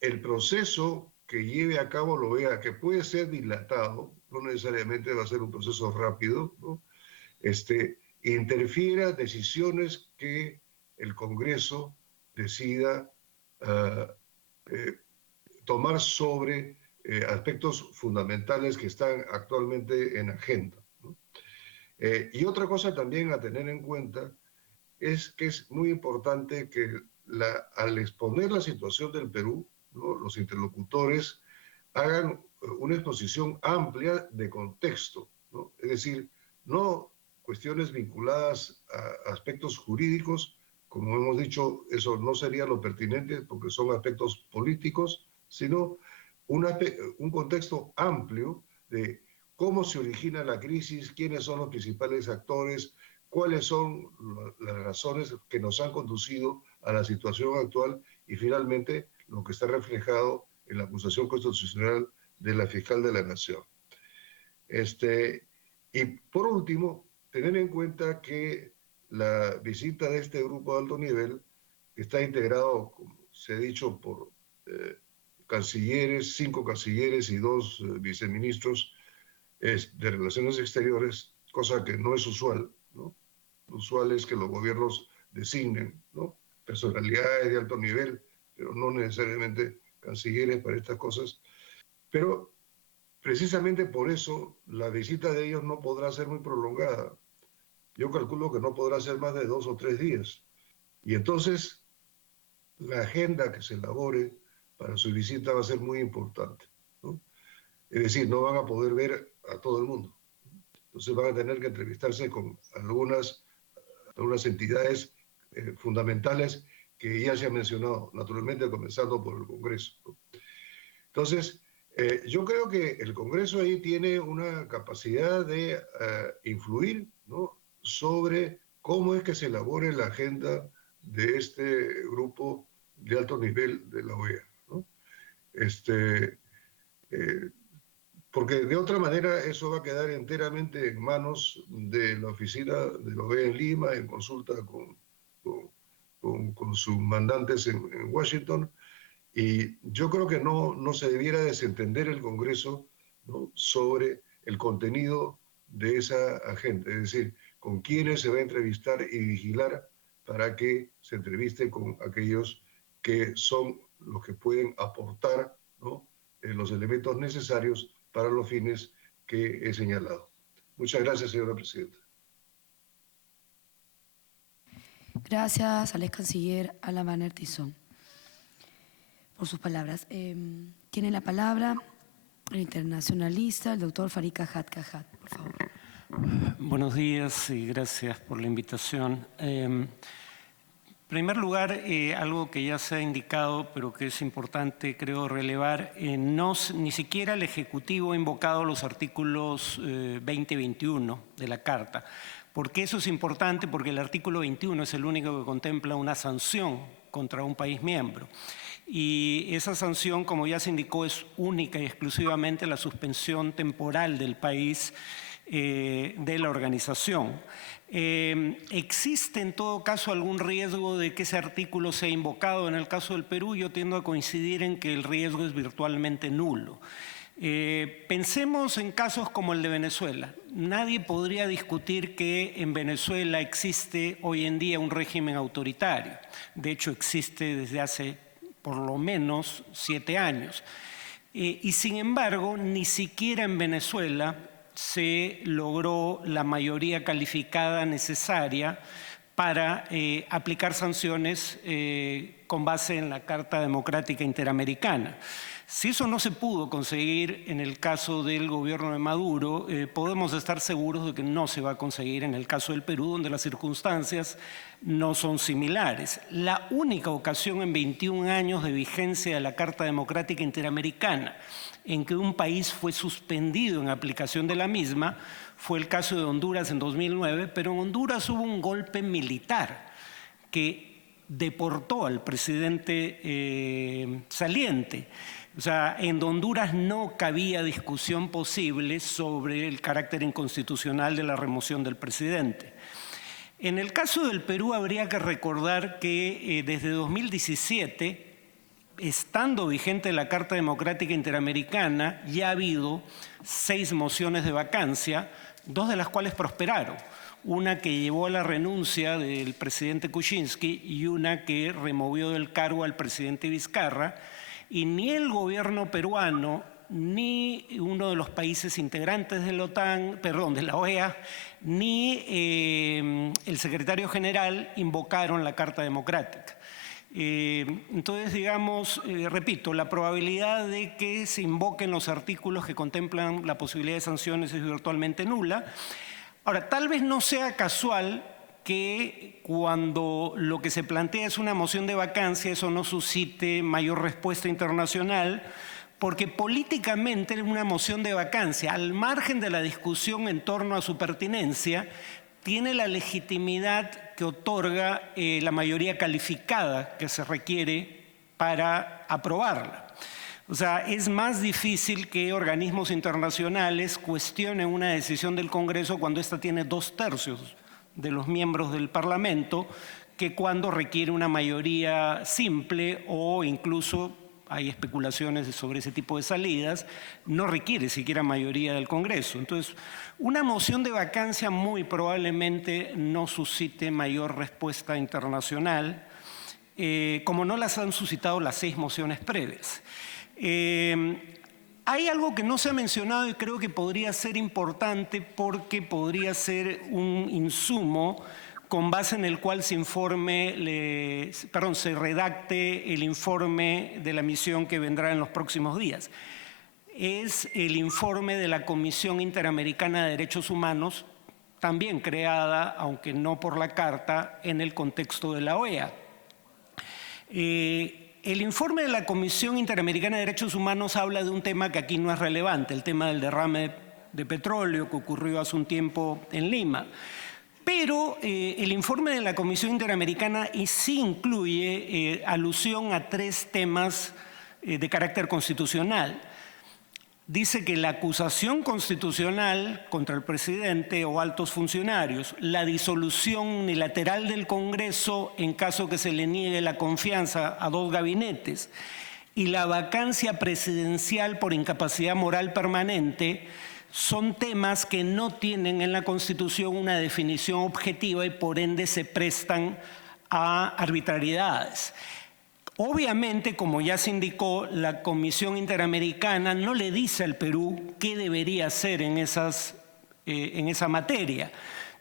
el proceso que lleve a cabo la OEA, que puede ser dilatado, no necesariamente va a ser un proceso rápido, ¿no?, interfiera decisiones que el Congreso decida tomar sobre aspectos fundamentales que están actualmente en agenda, ¿no? Y otra cosa también a tener en cuenta es que es muy importante que al exponer la situación del Perú, ¿no?, los interlocutores hagan una exposición amplia de contexto, ¿no? Es decir, no cuestiones vinculadas a aspectos jurídicos, como hemos dicho, eso no sería lo pertinente porque son aspectos políticos, sino un contexto amplio de cómo se origina la crisis, quiénes son los principales actores, cuáles son las razones que nos han conducido a la situación actual y finalmente lo que está reflejado en la acusación constitucional de la fiscal de la Nación. Y por último, tener en cuenta que la visita de este grupo de alto nivel está integrado, como se ha dicho por cancilleres, 5 cancilleres y 2 viceministros de Relaciones Exteriores, cosa que no es usual, ¿no? Lo usual es que los gobiernos designen, ¿no?, personalidades de alto nivel, pero no necesariamente cancilleres para estas cosas. Pero precisamente por eso la visita de ellos no podrá ser muy prolongada. Yo calculo que no podrá ser más de 2 o 3 días. Y entonces la agenda que se elabore para su visita va a ser muy importante, ¿no? Es decir, no van a poder ver a todo el mundo. Entonces van a tener que entrevistarse con algunas entidades fundamentales que ya se han mencionado, naturalmente comenzando por el Congreso, ¿no? Entonces, yo creo que el Congreso ahí tiene una capacidad de influir, ¿no?, sobre cómo es que se elabore la agenda de este grupo de alto nivel de la OEA, ¿no? Porque de otra manera eso va a quedar enteramente en manos de la oficina de la OEA en Lima, en consulta con sus mandantes en Washington. Y yo creo que no se debiera desentender el Congreso, ¿no?, sobre el contenido de esa agenda, es decir, con quiénes se va a entrevistar y vigilar para que se entreviste con aquellos que son los que pueden aportar, ¿no?, los elementos necesarios para los fines que he señalado. Muchas gracias, señora presidenta. Gracias al ex canciller Alan Van Tizón por sus palabras. Tiene la palabra el internacionalista, el doctor Farid Cajat. Por favor. Buenos días y gracias por la invitación. En primer lugar, algo que ya se ha indicado, pero que es importante, creo, relevar, ni siquiera el Ejecutivo ha invocado los artículos 20 y 21 de la Carta. ¿Por qué eso es importante? Porque el artículo 21 es el único que contempla una sanción contra un país miembro. Y esa sanción, como ya se indicó, es única y exclusivamente la suspensión temporal del país de la organización. ¿Existe en todo caso algún riesgo de que ese artículo sea invocado? En el caso del Perú, yo tiendo a coincidir en que el riesgo es virtualmente nulo. Pensemos en casos como el de Venezuela. Nadie podría discutir que en Venezuela existe hoy en día un régimen autoritario. De hecho, existe desde hace por lo menos 7 años. Y sin embargo, ni siquiera en Venezuela se logró la mayoría calificada necesaria para aplicar sanciones con base en la Carta Democrática Interamericana. Si eso no se pudo conseguir en el caso del gobierno de Maduro, podemos estar seguros de que no se va a conseguir en el caso del Perú, donde las circunstancias no son similares. La única ocasión en 21 años de vigencia de la Carta Democrática Interamericana en que un país fue suspendido en aplicación de la misma fue el caso de Honduras en 2009, pero en Honduras hubo un golpe militar que deportó al presidente saliente. O sea, en Honduras no cabía discusión posible sobre el carácter inconstitucional de la remoción del presidente. En el caso del Perú habría que recordar que desde 2017, estando vigente la Carta Democrática Interamericana, ya ha habido 6 mociones de vacancia, 2 de las cuales prosperaron. Una que llevó a la renuncia del presidente Kuczynski y una que removió del cargo al presidente Vizcarra. Y ni el gobierno peruano ni uno de los países integrantes de la OEA, ni el secretario general invocaron la Carta Democrática. Entonces, digamos, repito, la probabilidad de que se invoquen los artículos que contemplan la posibilidad de sanciones es virtualmente nula. Ahora, tal vez no sea casual que cuando lo que se plantea es una moción de vacancia, eso no suscite mayor respuesta internacional, porque políticamente una moción de vacancia, al margen de la discusión en torno a su pertinencia, tiene la legitimidad que otorga la mayoría calificada que se requiere para aprobarla. O sea, es más difícil que organismos internacionales cuestionen una decisión del Congreso cuando ésta tiene 2/3 de los miembros del Parlamento que cuando requiere una mayoría simple o incluso, hay especulaciones sobre ese tipo de salidas, no requiere siquiera mayoría del Congreso. Entonces, una moción de vacancia muy probablemente no suscite mayor respuesta internacional, como no las han suscitado las 6 mociones previas. Hay algo que no se ha mencionado y creo que podría ser importante porque podría ser un insumo con base en el cual se redacte el informe de la misión que vendrá en los próximos días. Es el informe de la Comisión Interamericana de Derechos Humanos, también creada, aunque no por la Carta, en el contexto de la OEA. El informe de la Comisión Interamericana de Derechos Humanos habla de un tema que aquí no es relevante, el tema del derrame de petróleo que ocurrió hace un tiempo en Lima. Pero el informe de la Comisión Interamericana sí incluye alusión a 3 temas de carácter constitucional. Dice que la acusación constitucional contra el presidente o altos funcionarios, la disolución unilateral del Congreso en caso que se le niegue la confianza a 2 gabinetes y la vacancia presidencial por incapacidad moral permanente son temas que no tienen en la Constitución una definición objetiva y por ende se prestan a arbitrariedades. Obviamente, como ya se indicó, la Comisión Interamericana no le dice al Perú qué debería hacer en esa materia,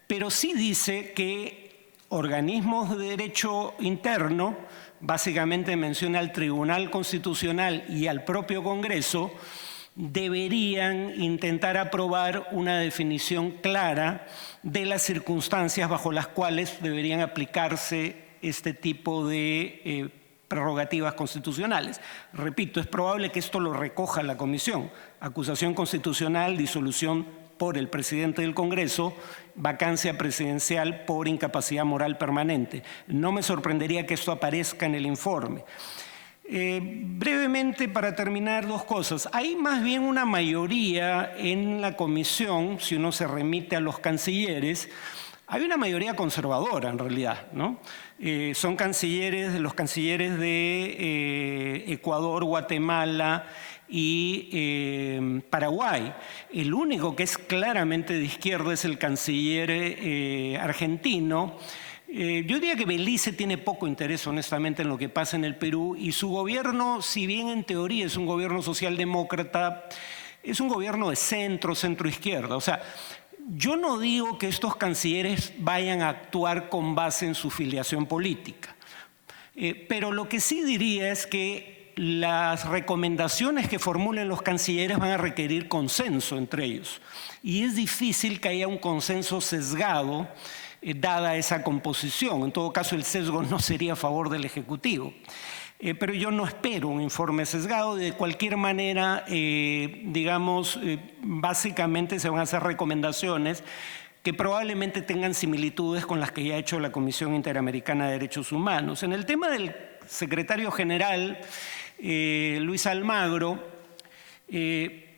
pero sí dice que organismos de derecho interno, básicamente menciona al Tribunal Constitucional y al propio Congreso, deberían intentar aprobar una definición clara de las circunstancias bajo las cuales deberían aplicarse este tipo de prerrogativas constitucionales. Repito, es probable que esto lo recoja la Comisión. Acusación constitucional, disolución por el presidente del Congreso, vacancia presidencial por incapacidad moral permanente. No me sorprendería que esto aparezca en el informe. Brevemente, para terminar, 2 cosas. Hay más bien una mayoría en la Comisión, si uno se remite a los cancilleres, hay una mayoría conservadora en realidad, ¿no? Son los cancilleres de Ecuador, Guatemala y Paraguay. El único que es claramente de izquierda es el canciller argentino. Yo diría que Belice tiene poco interés, honestamente, en lo que pasa en el Perú y su gobierno, si bien en teoría es un gobierno socialdemócrata, es un gobierno de centro-izquierda. O sea, yo no digo que estos cancilleres vayan a actuar con base en su filiación política, pero lo que sí diría es que las recomendaciones que formulen los cancilleres van a requerir consenso entre ellos y es difícil que haya un consenso sesgado dada esa composición. En todo caso, el sesgo no sería a favor del Ejecutivo. Pero yo no espero un informe sesgado. De cualquier manera, básicamente se van a hacer recomendaciones que probablemente tengan similitudes con las que ya ha hecho la Comisión Interamericana de Derechos Humanos. En el tema del secretario general, Luis Almagro,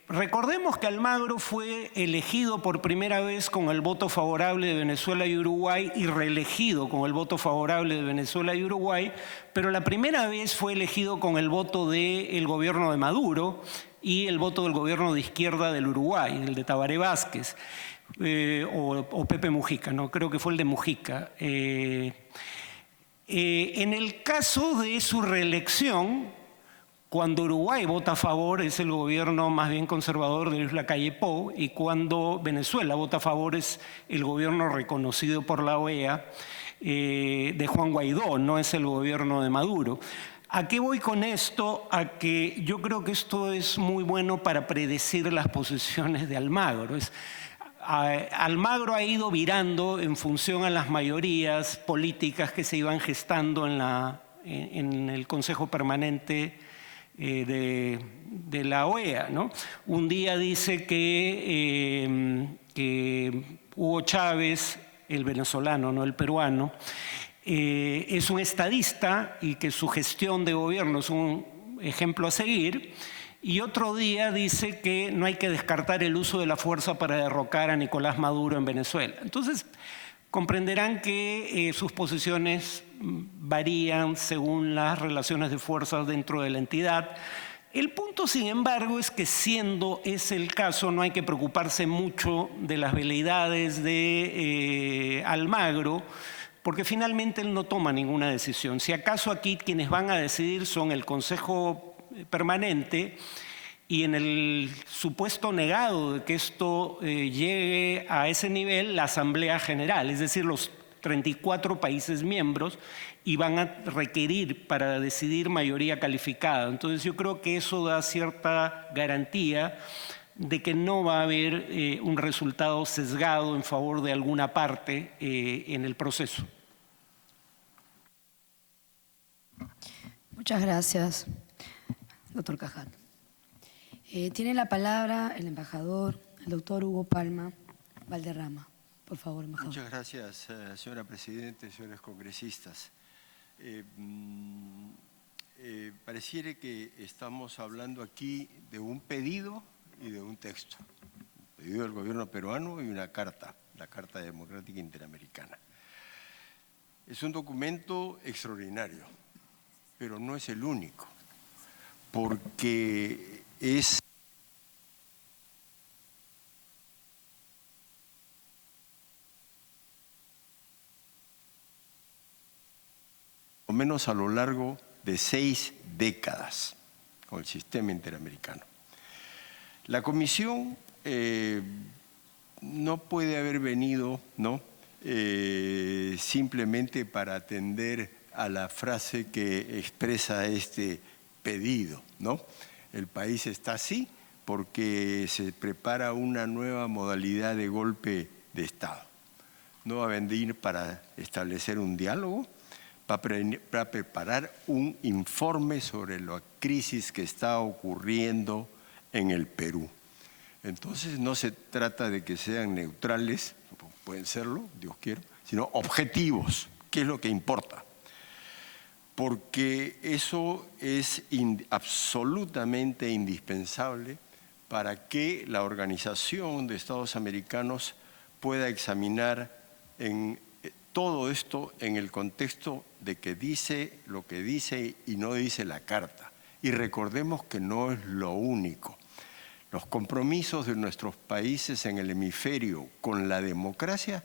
recordemos que Almagro fue elegido por primera vez con el voto favorable de Venezuela y Uruguay y reelegido con el voto favorable de Venezuela y Uruguay, pero la primera vez fue elegido con el voto del gobierno de Maduro y el voto del gobierno de izquierda del Uruguay, el de Tabaré Vázquez, o Pepe Mujica, no, creo que fue el de Mujica. En el caso de su reelección, cuando Uruguay vota a favor es el gobierno más bien conservador de Luis Lacalle Pou y cuando Venezuela vota a favor es el gobierno reconocido por la OEA de Juan Guaidó, no es el gobierno de Maduro. ¿A qué voy con esto? A que yo creo que esto es muy bueno para predecir las posiciones de Almagro. Almagro ha ido virando en función a las mayorías políticas que se iban gestando en el Consejo Permanente de la OEA, ¿no? Un día dice que Hugo Chávez, el venezolano, no el peruano, es un estadista y que su gestión de gobierno es un ejemplo a seguir, y otro día dice que no hay que descartar el uso de la fuerza para derrocar a Nicolás Maduro en Venezuela. Entonces, comprenderán que sus posiciones varían según las relaciones de fuerzas dentro de la entidad. El punto, sin embargo, es que siendo ese el caso, no hay que preocuparse mucho de las veleidades de Almagro, porque finalmente él no toma ninguna decisión. Si acaso aquí quienes van a decidir son el Consejo Permanente, y en el supuesto negado de que esto llegue a ese nivel, la Asamblea General, es decir, los 34 países miembros, y van a requerir para decidir mayoría calificada. Entonces yo creo que eso da cierta garantía de que no va a haber un resultado sesgado en favor de alguna parte en el proceso. Muchas gracias, doctor Cajat. Tiene la palabra el embajador, el doctor Hugo Palma Valderrama. Por favor, embajador. Muchas gracias, señora Presidenta, señores congresistas. Pareciera que estamos hablando aquí de un pedido y de un texto. Un pedido del gobierno peruano y una carta, la Carta Democrática Interamericana. Es un documento extraordinario, pero no es el único, porque es o menos a lo largo de 6 décadas con el sistema interamericano. La Comisión no puede haber venido, ¿no? Simplemente para atender a la frase que expresa este pedido, ¿no? El país está así porque se prepara una nueva modalidad de golpe de Estado. No va a venir para establecer un diálogo, para preparar un informe sobre la crisis que está ocurriendo en el Perú. Entonces no se trata de que sean neutrales, pueden serlo, Dios quiera, sino objetivos, que es lo que importa. Porque eso es absolutamente indispensable para que la Organización de Estados Americanos pueda examinar todo esto en el contexto de que dice lo que dice y no dice la Carta. Y recordemos que no es lo único. Los compromisos de nuestros países en el hemisferio con la democracia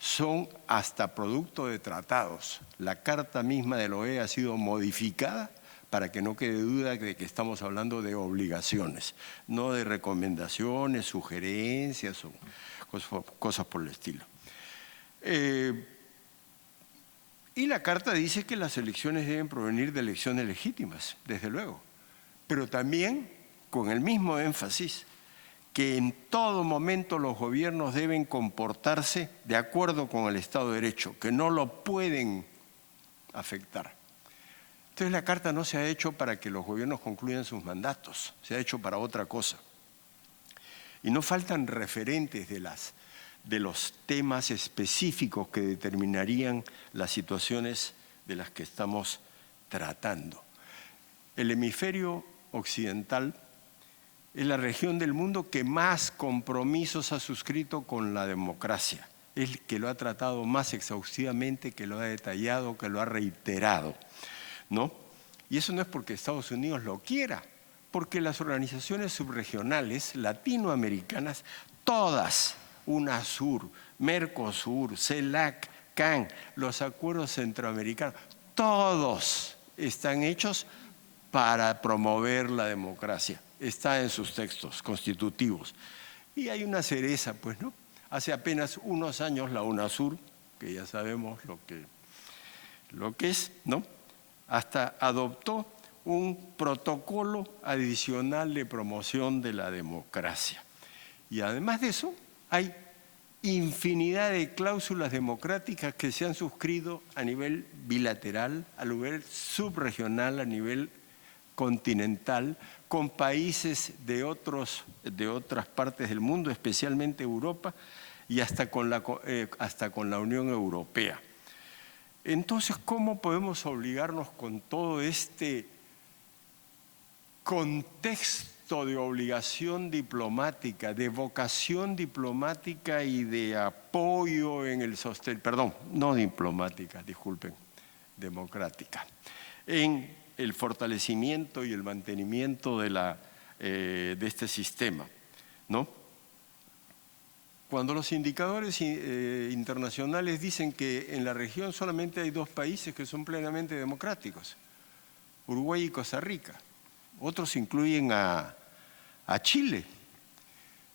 son hasta producto de tratados. La Carta misma de la OEA ha sido modificada para que no quede duda de que estamos hablando de obligaciones, no de recomendaciones, sugerencias o cosas por el estilo. Y la Carta dice que las elecciones deben provenir de elecciones legítimas, desde luego, pero también con el mismo énfasis que en todo momento los gobiernos deben comportarse de acuerdo con el Estado de Derecho, que no lo pueden afectar. Entonces la Carta no se ha hecho para que los gobiernos concluyan sus mandatos, se ha hecho para otra cosa. Y no faltan referentes de los temas específicos que determinarían las situaciones de las que estamos tratando. El hemisferio occidental es la región del mundo que más compromisos ha suscrito con la democracia. Es el que lo ha tratado más exhaustivamente, que lo ha detallado, que lo ha reiterado, ¿no? Y eso no es porque Estados Unidos lo quiera, porque las organizaciones subregionales latinoamericanas, todas, UNASUR, Mercosur, CELAC, CAN, los acuerdos centroamericanos, todos están hechos para promover la democracia. Está en sus textos constitutivos. Y hay una cereza, pues, ¿no? Hace apenas unos años la UNASUR, que ya sabemos lo que es, ¿no? Hasta adoptó un protocolo adicional de promoción de la democracia. Y además de eso, hay infinidad de cláusulas democráticas que se han suscrito a nivel bilateral, a nivel subregional, a nivel continental, con países de otras partes del mundo, especialmente Europa, y hasta con la Unión Europea. Entonces, ¿cómo podemos obligarnos con todo este contexto de obligación diplomática, de vocación diplomática y de apoyo en el sostenimiento, perdón, no diplomática, disculpen, democrática, en el fortalecimiento y el mantenimiento de este sistema, ¿no? Cuando los indicadores internacionales dicen que en la región solamente hay 2 países que son plenamente democráticos, Uruguay y Costa Rica, otros incluyen a Chile,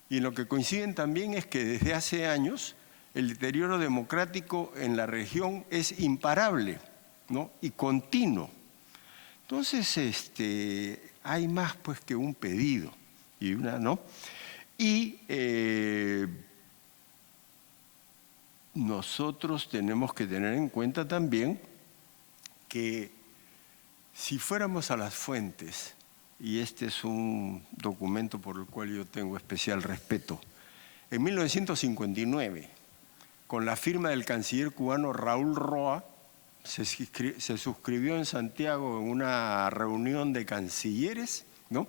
y en lo que coinciden también es que desde hace años el deterioro democrático en la región es imparable, ¿no? Y continuo. Entonces, hay más pues que un pedido y una, ¿no? Y nosotros tenemos que tener en cuenta también que si fuéramos a las fuentes, y este es un documento por el cual yo tengo especial respeto, en 1959, con la firma del canciller cubano Raúl Roa, se suscribió en Santiago en una reunión de cancilleres, ¿no?,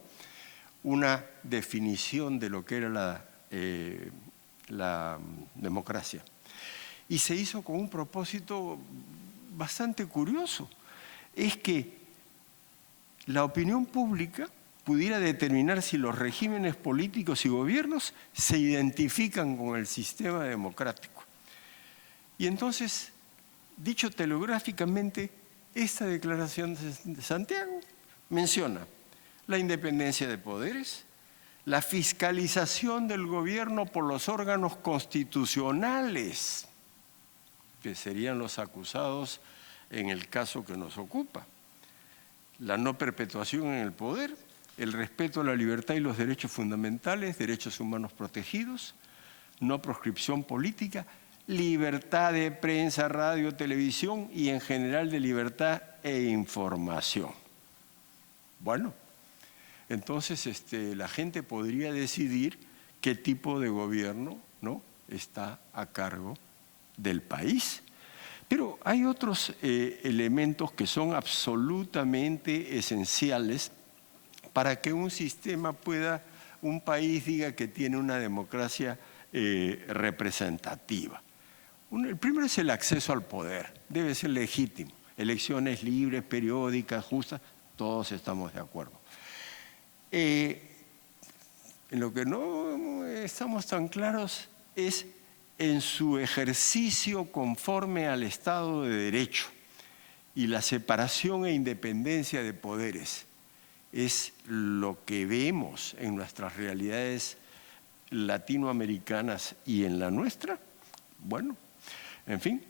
una definición de lo que era la democracia. Y se hizo con un propósito bastante curioso, es que la opinión pública pudiera determinar si los regímenes políticos y gobiernos se identifican con el sistema democrático. Y entonces, dicho telegráficamente, esta declaración de Santiago menciona la independencia de poderes, la fiscalización del gobierno por los órganos constitucionales, que serían los acusados en el caso que nos ocupa, la no perpetuación en el poder, el respeto a la libertad y los derechos fundamentales, derechos humanos protegidos, no proscripción política, libertad de prensa, radio, televisión y en general de libertad e información. Bueno, entonces la gente podría decidir qué tipo de gobierno, ¿no?, está a cargo del país. Pero hay otros elementos que son absolutamente esenciales para que un sistema un país diga que tiene una democracia representativa. El primero es el acceso al poder, debe ser legítimo, elecciones libres, periódicas, justas, todos estamos de acuerdo. En lo que no estamos tan claros es en su ejercicio conforme al Estado de Derecho y la separación e independencia de poderes. Es lo que vemos en nuestras realidades latinoamericanas y en la nuestra. Bueno, en fin,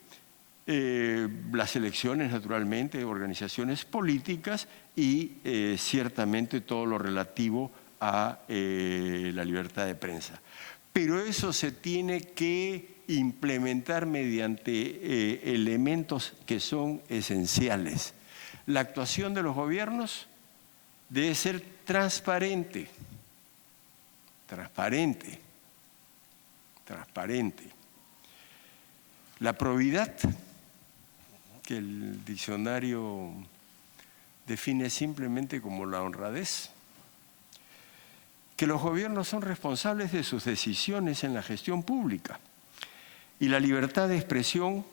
las elecciones naturalmente, organizaciones políticas y ciertamente todo lo relativo a la libertad de prensa. Pero eso se tiene que implementar mediante elementos que son esenciales. La actuación de los gobiernos debe ser transparente. La probidad, que el diccionario define simplemente como la honradez. Que los gobiernos son responsables de sus decisiones en la gestión pública y la libertad de expresión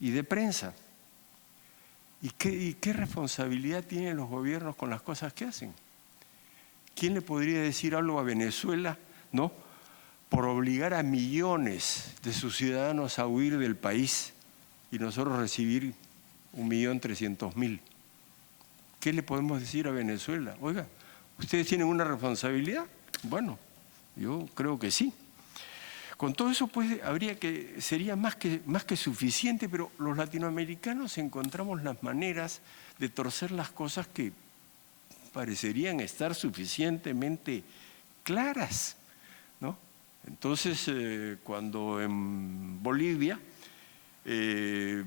y de prensa. ¿Y qué responsabilidad tienen los gobiernos con las cosas que hacen? ¿Quién le podría decir algo a Venezuela, ¿no?, por obligar a millones de sus ciudadanos a huir del país y nosotros recibir 1.300.000? ¿Qué le podemos decir a Venezuela? Oiga, ¿ustedes tienen una responsabilidad? Bueno, yo creo que sí. Con todo eso, pues, sería más que suficiente, pero los latinoamericanos encontramos las maneras de torcer las cosas que parecerían estar suficientemente claras, ¿no? Entonces, cuando en Bolivia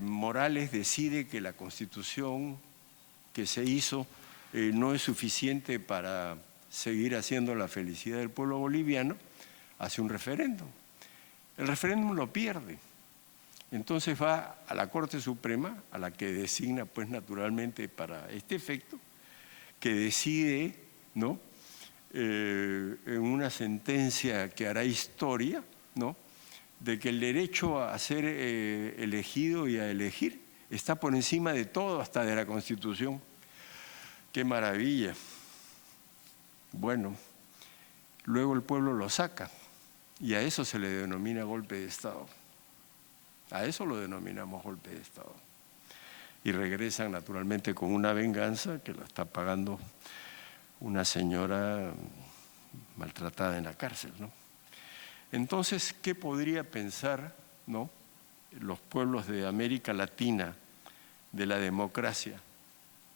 Morales decide que la Constitución que se hizo no es suficiente para seguir haciendo la felicidad del pueblo boliviano, hace un referéndum. El referéndum lo pierde. Entonces va a la Corte Suprema, a la que designa pues naturalmente para este efecto, que decide, ¿no?, en una sentencia que hará historia, ¿no?, de que el derecho a ser elegido y a elegir está por encima de todo, hasta de la Constitución. ¡Qué maravilla! Bueno, luego el pueblo lo saca y a eso se le denomina golpe de Estado. A eso lo denominamos golpe de Estado. Y regresan naturalmente con una venganza que la está pagando una señora maltratada en la cárcel, ¿no? Entonces, ¿qué podría pensar, ¿no?, los pueblos de América Latina de la democracia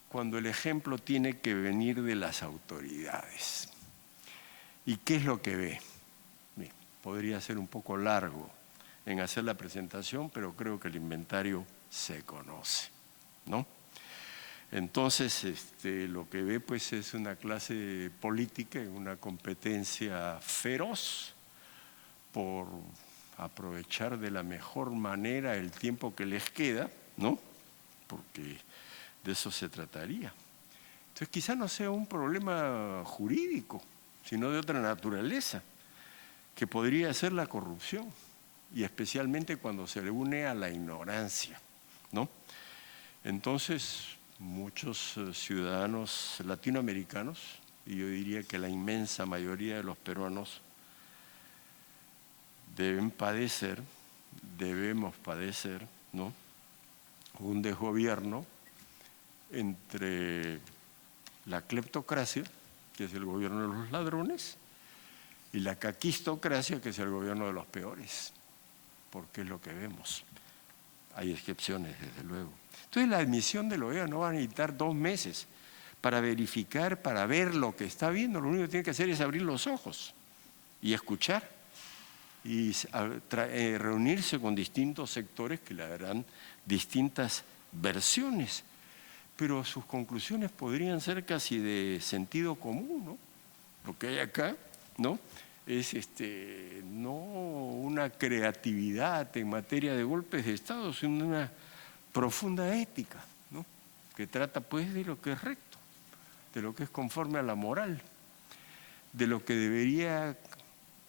cuando el ejemplo tiene que venir de las autoridades? ¿Y qué es lo que ve? Bien, podría ser un poco largo en hacer la presentación, pero creo que el inventario se conoce, ¿no? Entonces, lo que ve pues es una clase política, una competencia feroz por aprovechar de la mejor manera el tiempo que les queda, ¿no? Porque de eso se trataría. Entonces quizá no sea un problema jurídico, sino de otra naturaleza, que podría ser la corrupción, y especialmente cuando se le une a la ignorancia, ¿no? Entonces, muchos ciudadanos latinoamericanos, y yo diría que la inmensa mayoría de los peruanos, debemos padecer, ¿no?, un desgobierno entre la cleptocracia, que es el gobierno de los ladrones, y la caquistocracia, que es el gobierno de los peores, porque es lo que vemos. Hay excepciones, desde luego. Entonces la admisión de la OEA no va a necesitar 2 meses para verificar, para ver lo que está viendo. Lo único que tiene que hacer es abrir los ojos y escuchar y reunirse con distintos sectores que le darán distintas versiones, pero sus conclusiones podrían ser casi de sentido común, ¿no? Lo que hay acá, ¿no?, es no una creatividad en materia de golpes de Estado, sino una profunda ética, ¿no?, que trata pues de lo que es recto, de lo que es conforme a la moral, de lo que debería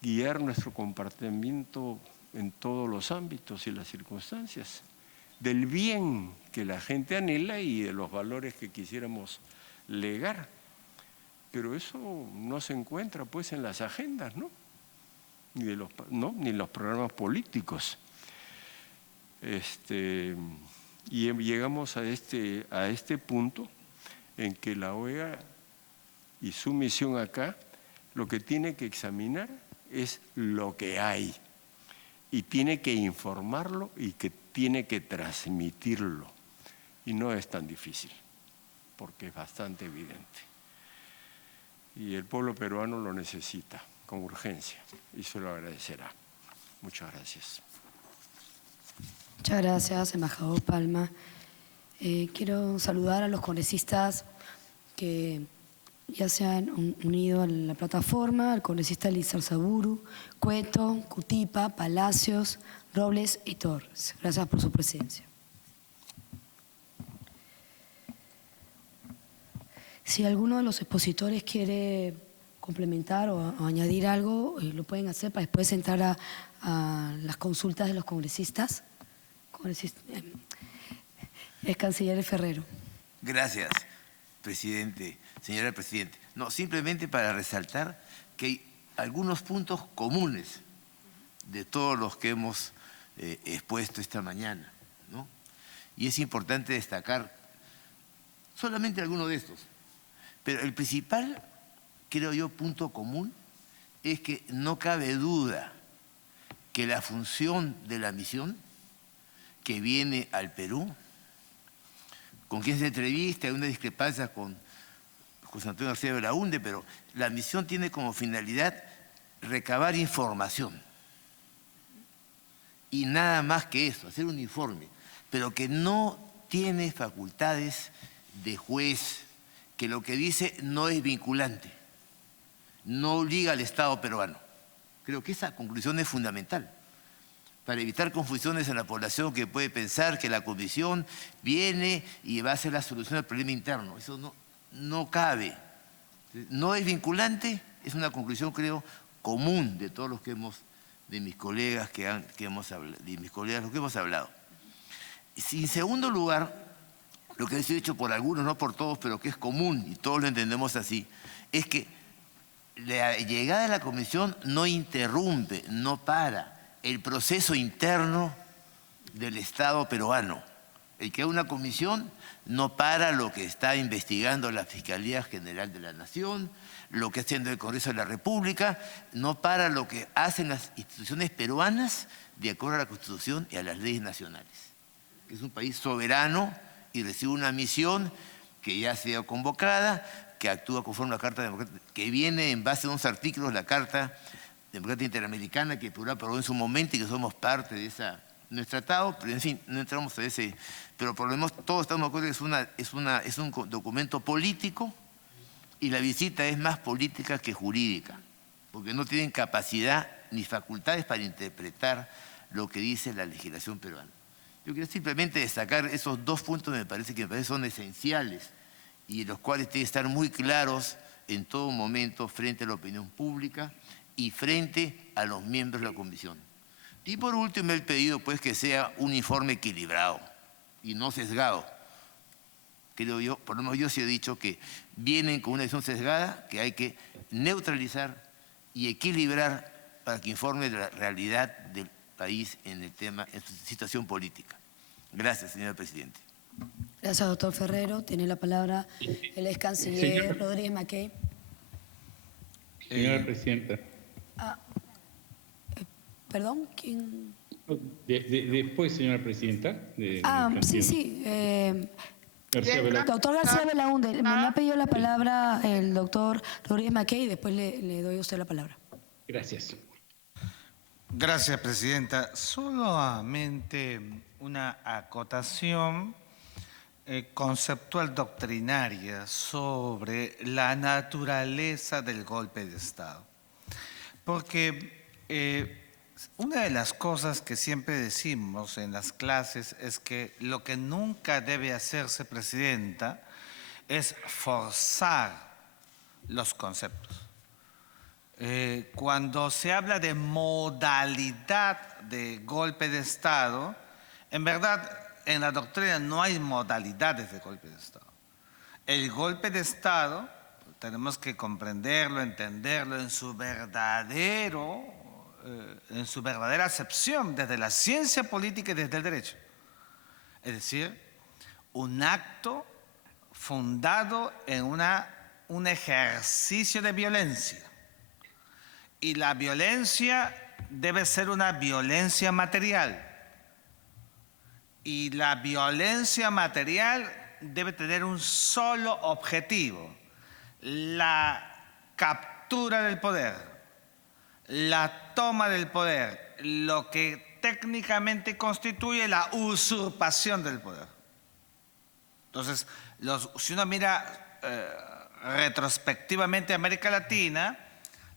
guiar nuestro comportamiento en todos los ámbitos y las circunstancias, del bien que la gente anhela y de los valores que quisiéramos legar. Pero eso no se encuentra pues en las agendas, ¿no?, ni en los programas políticos. Y llegamos a este punto en que la OEA y su misión acá lo que tiene que examinar es lo que hay y tiene que informarlo y que tiene que transmitirlo. Y no es tan difícil, porque es bastante evidente. Y el pueblo peruano lo necesita con urgencia y se lo agradecerá. Muchas gracias. Muchas gracias, embajador Palma. Quiero saludar a los congresistas que ya se han unido a la plataforma, al congresista Lizarzaburu, Cueto, Cutipa, Palacios, Robles y Torres. Gracias por su presencia. Si alguno de los expositores quiere complementar o añadir algo, lo pueden hacer para después entrar a las consultas de los congresistas. Es canciller Ferrero. Gracias, presidente, señora presidente. No, simplemente para resaltar que hay algunos puntos comunes de todos los que hemos expuesto esta mañana, ¿no? Y es importante destacar solamente algunos de estos. Pero el principal, creo yo, punto común es que no cabe duda que la función de la misión que viene al Perú, con quien se entrevista, hay una discrepancia con José Antonio García Belaúnde, pero la misión tiene como finalidad recabar información. Y nada más que eso, hacer un informe, pero que no tiene facultades de juez, que lo que dice no es vinculante, no obliga al Estado peruano. Creo que esa conclusión es fundamental para evitar confusiones en la población que puede pensar que la Comisión viene y va a hacer la solución del problema interno. Eso no cabe. No es vinculante, es una conclusión, creo, común de todos los que hemos, de mis colegas que hemos hablado. En segundo lugar, lo que ha sido dicho por algunos, no por todos, pero que es común y todos lo entendemos así, es que la llegada de la comisión no interrumpe, no para el proceso interno del Estado peruano. El que hay una comisión no para lo que está investigando la Fiscalía General de la Nación, lo que está haciendo el Congreso de la República, no para lo que hacen las instituciones peruanas de acuerdo a la Constitución y a las leyes nacionales. Es un país soberano y recibe una misión que ya ha sido convocada, que actúa conforme a la Carta Democrática, que viene en base a unos artículos de la Carta Democrática Interamericana que Perú aprobó en su momento y que somos parte de nuestro tratado, pero en fin, no entramos a ese. Pero por lo menos todos estamos de acuerdo que es un documento político y la visita es más política que jurídica, porque no tienen capacidad ni facultades para interpretar lo que dice la legislación peruana. Yo quiero simplemente destacar esos dos puntos que me parece son esenciales y los cuales tienen que estar muy claros en todo momento frente a la opinión pública y frente a los miembros de la comisión. Y por último, el pedido pues que sea un informe equilibrado y no sesgado. Creo yo, por lo menos yo sí he dicho que vienen con una visión sesgada que hay que neutralizar y equilibrar para que informe de la realidad del país en el tema, en su situación política. Gracias, señor presidente. Gracias, doctor Ferrero. Tiene la palabra el ex canciller Rodríguez Mackey. Señora presidenta. ¿Perdón? ¿Quién? Después, señora presidenta. Sí. García Belaúnde. Doctor García Belaúnde, me ha pedido la palabra el doctor Rodríguez Mackey y después le doy a usted la palabra. Gracias. Gracias, presidenta. Solamente una acotación conceptual doctrinaria sobre la naturaleza del golpe de Estado. Porque una de las cosas que siempre decimos en las clases es que lo que nunca debe hacerse, presidenta, es forzar los conceptos. Cuando se habla de modalidad de golpe de Estado, en verdad en la doctrina no hay modalidades de golpe de Estado. El golpe de Estado tenemos que comprenderlo, entenderlo en su verdadera acepción desde la ciencia política y desde el derecho. Es decir, un acto fundado en un ejercicio de violencia. Y la violencia debe ser una violencia material. Y la violencia material debe tener un solo objetivo: la captura del poder, la toma del poder, lo que técnicamente constituye la usurpación del poder. Entonces, si uno mira retrospectivamente a América Latina,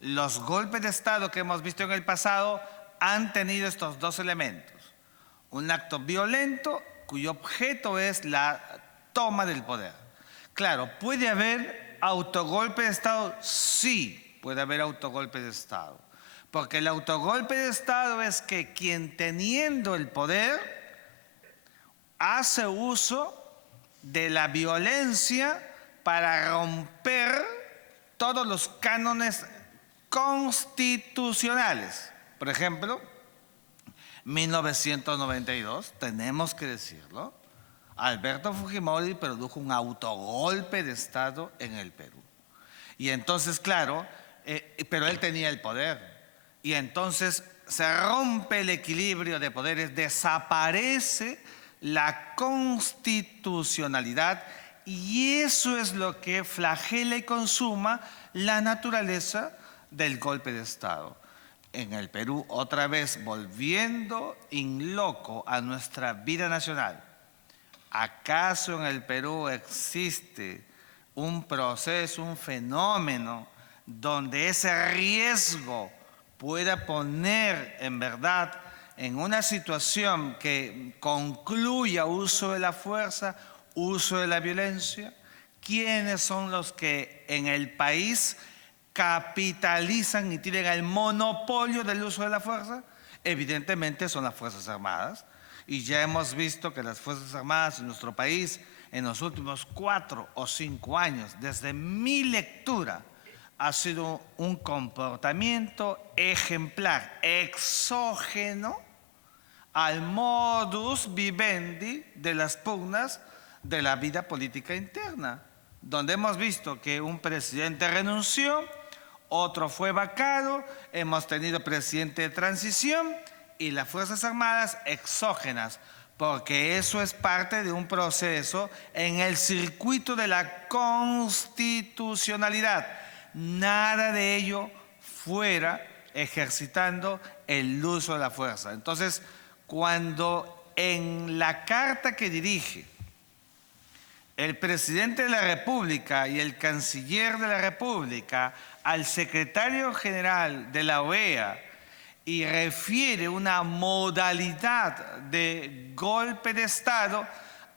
los golpes de Estado que hemos visto en el pasado han tenido estos dos elementos. Un acto violento cuyo objeto es la toma del poder. Claro, ¿puede haber autogolpe de Estado? Sí, puede haber autogolpe de Estado. Porque el autogolpe de Estado es que quien teniendo el poder hace uso de la violencia para romper todos los cánones constitucionales. Por ejemplo, 1992, tenemos que decirlo, Alberto Fujimori produjo un autogolpe de Estado en el Perú. Y entonces, claro, pero él tenía el poder. Y entonces se rompe el equilibrio de poderes, desaparece la constitucionalidad y eso es lo que flagela y consuma la naturaleza del golpe de Estado. En el Perú, otra vez volviendo in loco a nuestra vida nacional, ¿acaso en el Perú existe un proceso, un fenómeno donde ese riesgo pueda poner en verdad en una situación que concluya uso de la fuerza, uso de la violencia? ¿Quiénes son los que en el país capitalizan y tienen el monopolio del uso de la fuerza? Evidentemente son las Fuerzas Armadas. Y ya hemos visto que las Fuerzas Armadas en nuestro país, en los últimos 4 o 5 años, desde mi lectura, ha sido un comportamiento ejemplar, exógeno al modus vivendi de las pugnas de la vida política interna, donde hemos visto que un presidente renunció, otro fue vacado, hemos tenido presidente de transición y las Fuerzas Armadas exógenas, porque eso es parte de un proceso en el circuito de la constitucionalidad. Nada de ello fuera ejercitando el uso de la fuerza. Entonces, cuando en la carta que dirige el presidente de la República y el canciller de la República al secretario general de la OEA y refiere una modalidad de golpe de Estado,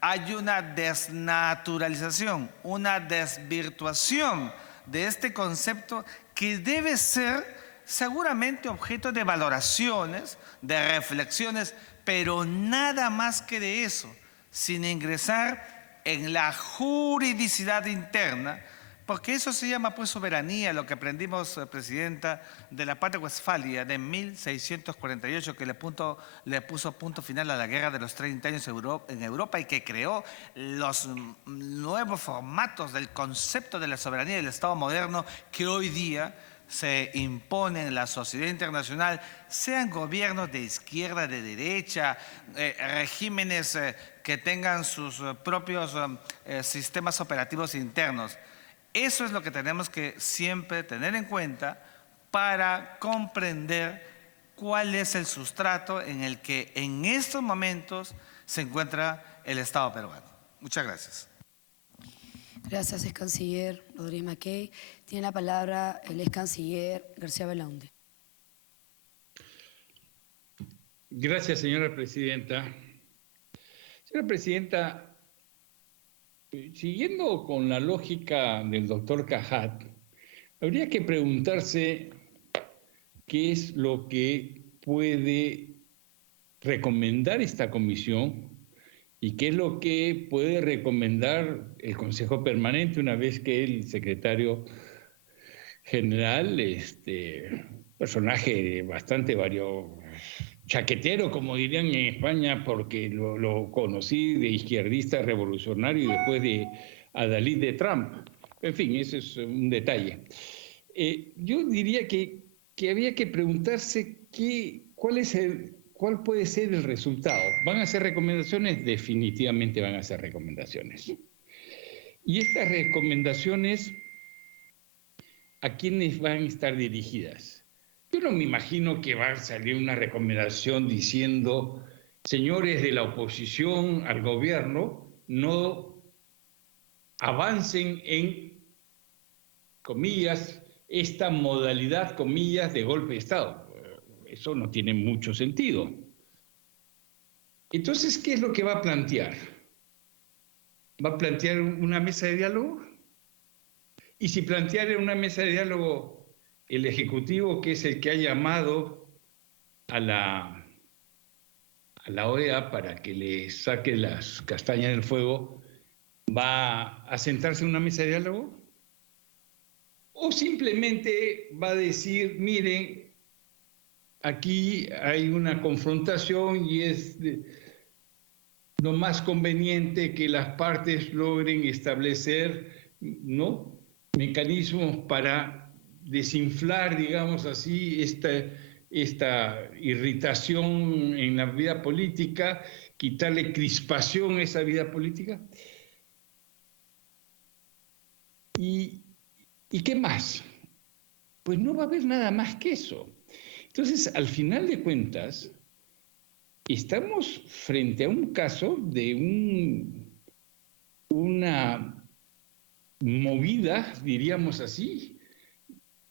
hay una desnaturalización, una desvirtuación de este concepto que debe ser seguramente objeto de valoraciones, de reflexiones, pero nada más que de eso, sin ingresar en la juridicidad interna, porque eso se llama pues soberanía, lo que aprendimos, Presidenta, de la Pacta Westfalia de 1648, que le puso punto final a la Guerra de los 30 años en Europa y que creó los nuevos formatos del concepto de la soberanía del Estado moderno que hoy día se impone en la sociedad internacional, sean gobiernos de izquierda, de derecha, regímenes que tengan sus propios sistemas operativos internos. Eso es lo que tenemos que siempre tener en cuenta para comprender cuál es el sustrato en el que en estos momentos se encuentra el Estado peruano. Muchas gracias. Gracias, ex canciller Rodríguez Mackey. Tiene la palabra el ex canciller García Belaunde. Gracias, señora presidenta. Señora presidenta, siguiendo con la lógica del doctor Cajat, habría que preguntarse qué es lo que puede recomendar esta comisión y qué es lo que puede recomendar el Consejo Permanente una vez que el secretario general, personaje bastante chaquetero, como dirían en España, porque lo conocí de izquierdista revolucionario y después de adalid de Trump. En fin, ese es un detalle. Yo diría que había que preguntarse cuál puede ser el resultado. ¿Van a hacer recomendaciones? Definitivamente van a hacer recomendaciones. Y estas recomendaciones, ¿a quiénes van a estar dirigidas? Yo no me imagino que va a salir una recomendación diciendo, señores de la oposición al gobierno, no avancen en, comillas, esta modalidad, comillas, de golpe de Estado. Eso no tiene mucho sentido. Entonces, ¿qué es lo que va a plantear? ¿Va a plantear una mesa de diálogo? Y si planteara una mesa de diálogo el Ejecutivo, que es el que ha llamado a la OEA para que le saque las castañas del fuego, ¿va a sentarse en una mesa de diálogo? ¿O simplemente va a decir, miren, aquí hay una confrontación y es lo más conveniente que las partes logren establecer, ¿no?, mecanismos para desinflar, digamos así, esta irritación en la vida política, quitarle crispación a esa vida política? ¿Y qué más? Pues no va a haber nada más que eso. Entonces, al final de cuentas, estamos frente a un caso de una movida, diríamos así,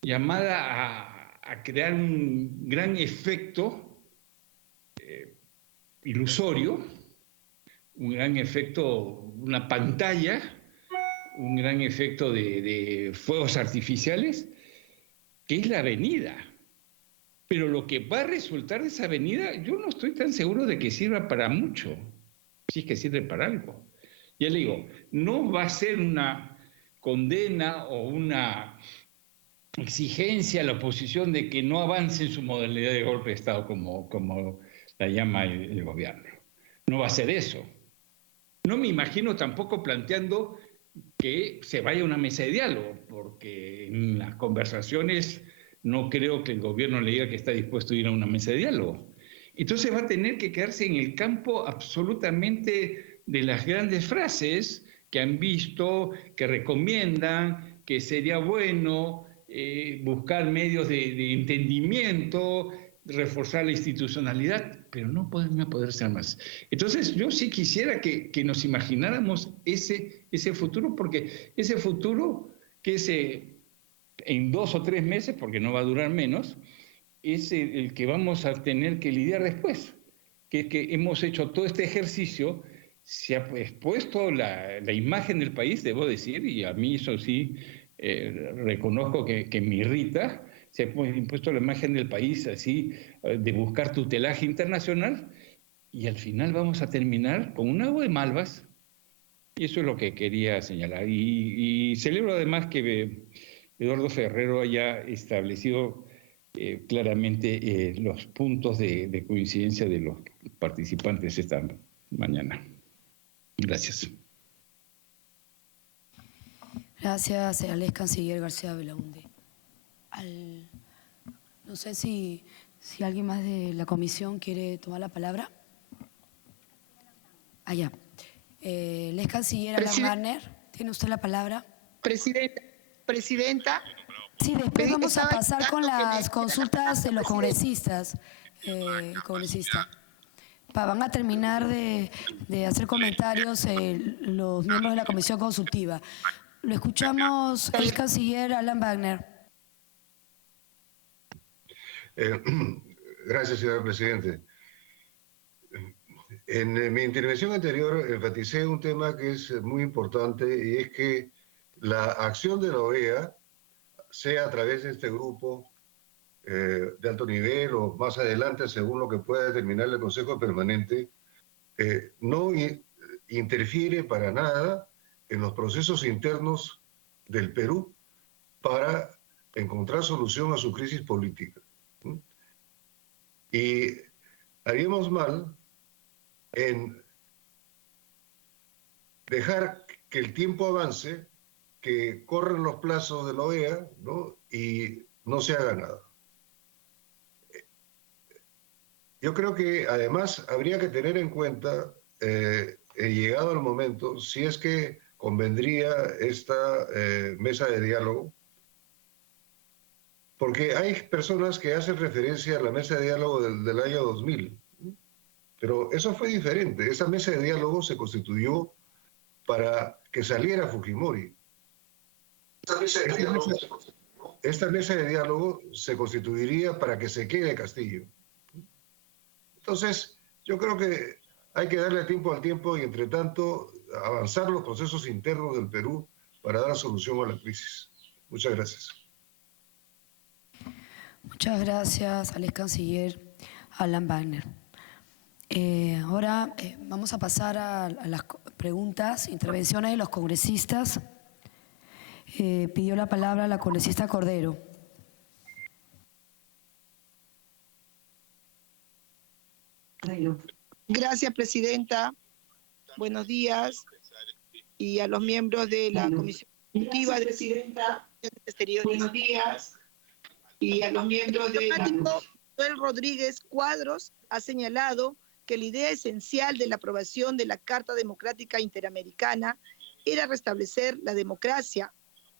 llamada a crear un gran efecto ilusorio, un gran efecto, una pantalla, un gran efecto de fuegos artificiales, que es la avenida. Pero lo que va a resultar de esa avenida, yo no estoy tan seguro de que sirva para mucho, si es que sirve para algo. Ya le digo, no va a ser una condena o una exigencia a la oposición de que no avance en su modalidad de golpe de Estado como la llama el gobierno. No va a ser eso. No me imagino tampoco planteando que se vaya a una mesa de diálogo, porque en las conversaciones no creo que el gobierno le diga que está dispuesto a ir a una mesa de diálogo. Entonces va a tener que quedarse en el campo absolutamente de las grandes frases que han visto, que recomiendan, que sería bueno buscar medios de entendimiento, reforzar la institucionalidad, pero no pueden poder ser más. Entonces yo sí quisiera que nos imagináramos ese futuro, porque ese futuro que en 2 o 3 meses, porque no va a durar menos, es el que vamos a tener que lidiar después, que hemos hecho todo este ejercicio, se ha expuesto la imagen del país, debo decir, y a mí eso sí reconozco que me irrita, se ha impuesto la imagen del país así, de buscar tutelaje internacional, y al final vamos a terminar con un agua de malvas, y eso es lo que quería señalar. Y celebro además que Eduardo Ferrero haya establecido claramente los puntos de coincidencia de los participantes esta mañana. Gracias. Gracias, al ex canciller García Belaunde. No sé si alguien más de la comisión quiere tomar la palabra. Allá. El ex canciller Alan Wagner, ¿tiene usted la palabra? Presidenta. Sí, después vamos a pasar con las consultas de los congresistas. Van a terminar de hacer comentarios los miembros de la comisión consultiva. Lo escuchamos, el canciller Alan Wagner. Gracias, señor presidente. En mi intervención anterior enfaticé un tema que es muy importante, y es que la acción de la OEA, sea a través de este grupo de alto nivel o más adelante, según lo que pueda determinar el Consejo Permanente, no interfiere para nada en los procesos internos del Perú para encontrar solución a su crisis política. Y haríamos mal en dejar que el tiempo avance, que corren los plazos de la OEA, ¿no? Y no se haga nada. Yo creo que además habría que tener en cuenta, llegado el momento, si es que convendría esta mesa de diálogo, porque hay personas que hacen referencia a la mesa de diálogo del año 2000, pero eso fue diferente. Esa mesa de diálogo se constituyó para que saliera Fujimori. Esta mesa de diálogo se constituiría para que se quede Castillo. Entonces, yo creo que hay que darle tiempo al tiempo y, entre tanto, avanzar los procesos internos del Perú para dar solución a la crisis. Muchas gracias. Muchas gracias al ex canciller Alan Wagner. Ahora vamos a pasar a las preguntas, intervenciones de los congresistas. Pidió la palabra la congresista Cordero. Gracias, presidenta. Buenos días. Y a los miembros de la Comisión Ejecutiva de Presidenta Exteriores. Buenos días. Y a los miembros de la Manuel Rodríguez Cuadros ha señalado que la idea esencial de la aprobación de la Carta Democrática Interamericana era restablecer la democracia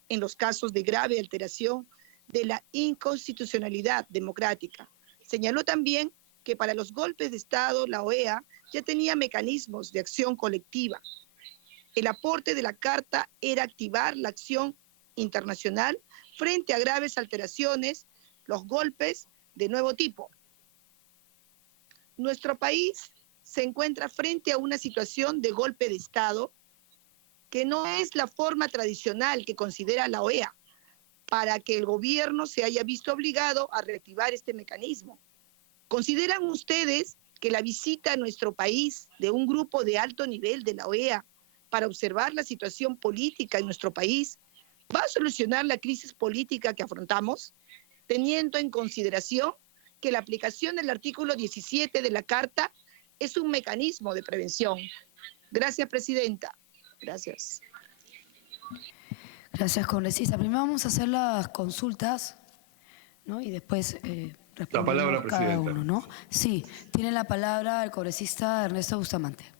en los casos de grave alteración de la inconstitucionalidad democrática. Señaló también que para los golpes de Estado la OEA ya tenía mecanismos de acción colectiva. El aporte de la Carta era activar la acción internacional frente a graves alteraciones, los golpes de nuevo tipo. Nuestro país se encuentra frente a una situación de golpe de Estado que no es la forma tradicional que considera la OEA. para que el gobierno se haya visto obligado a reactivar este mecanismo. ¿Consideran ustedes que la visita a nuestro país de un grupo de alto nivel de la OEA para observar la situación política en nuestro país va a solucionar la crisis política que afrontamos, teniendo en consideración que la aplicación del artículo 17 de la Carta es un mecanismo de prevención? Gracias, Presidenta. Gracias. Gracias, congresista. Primero vamos a hacer las consultas, ¿no? Y después La palabra, responderemos cada Presidenta. uno, ¿no? Sí, tiene la palabra el congresista Ernesto Bustamante.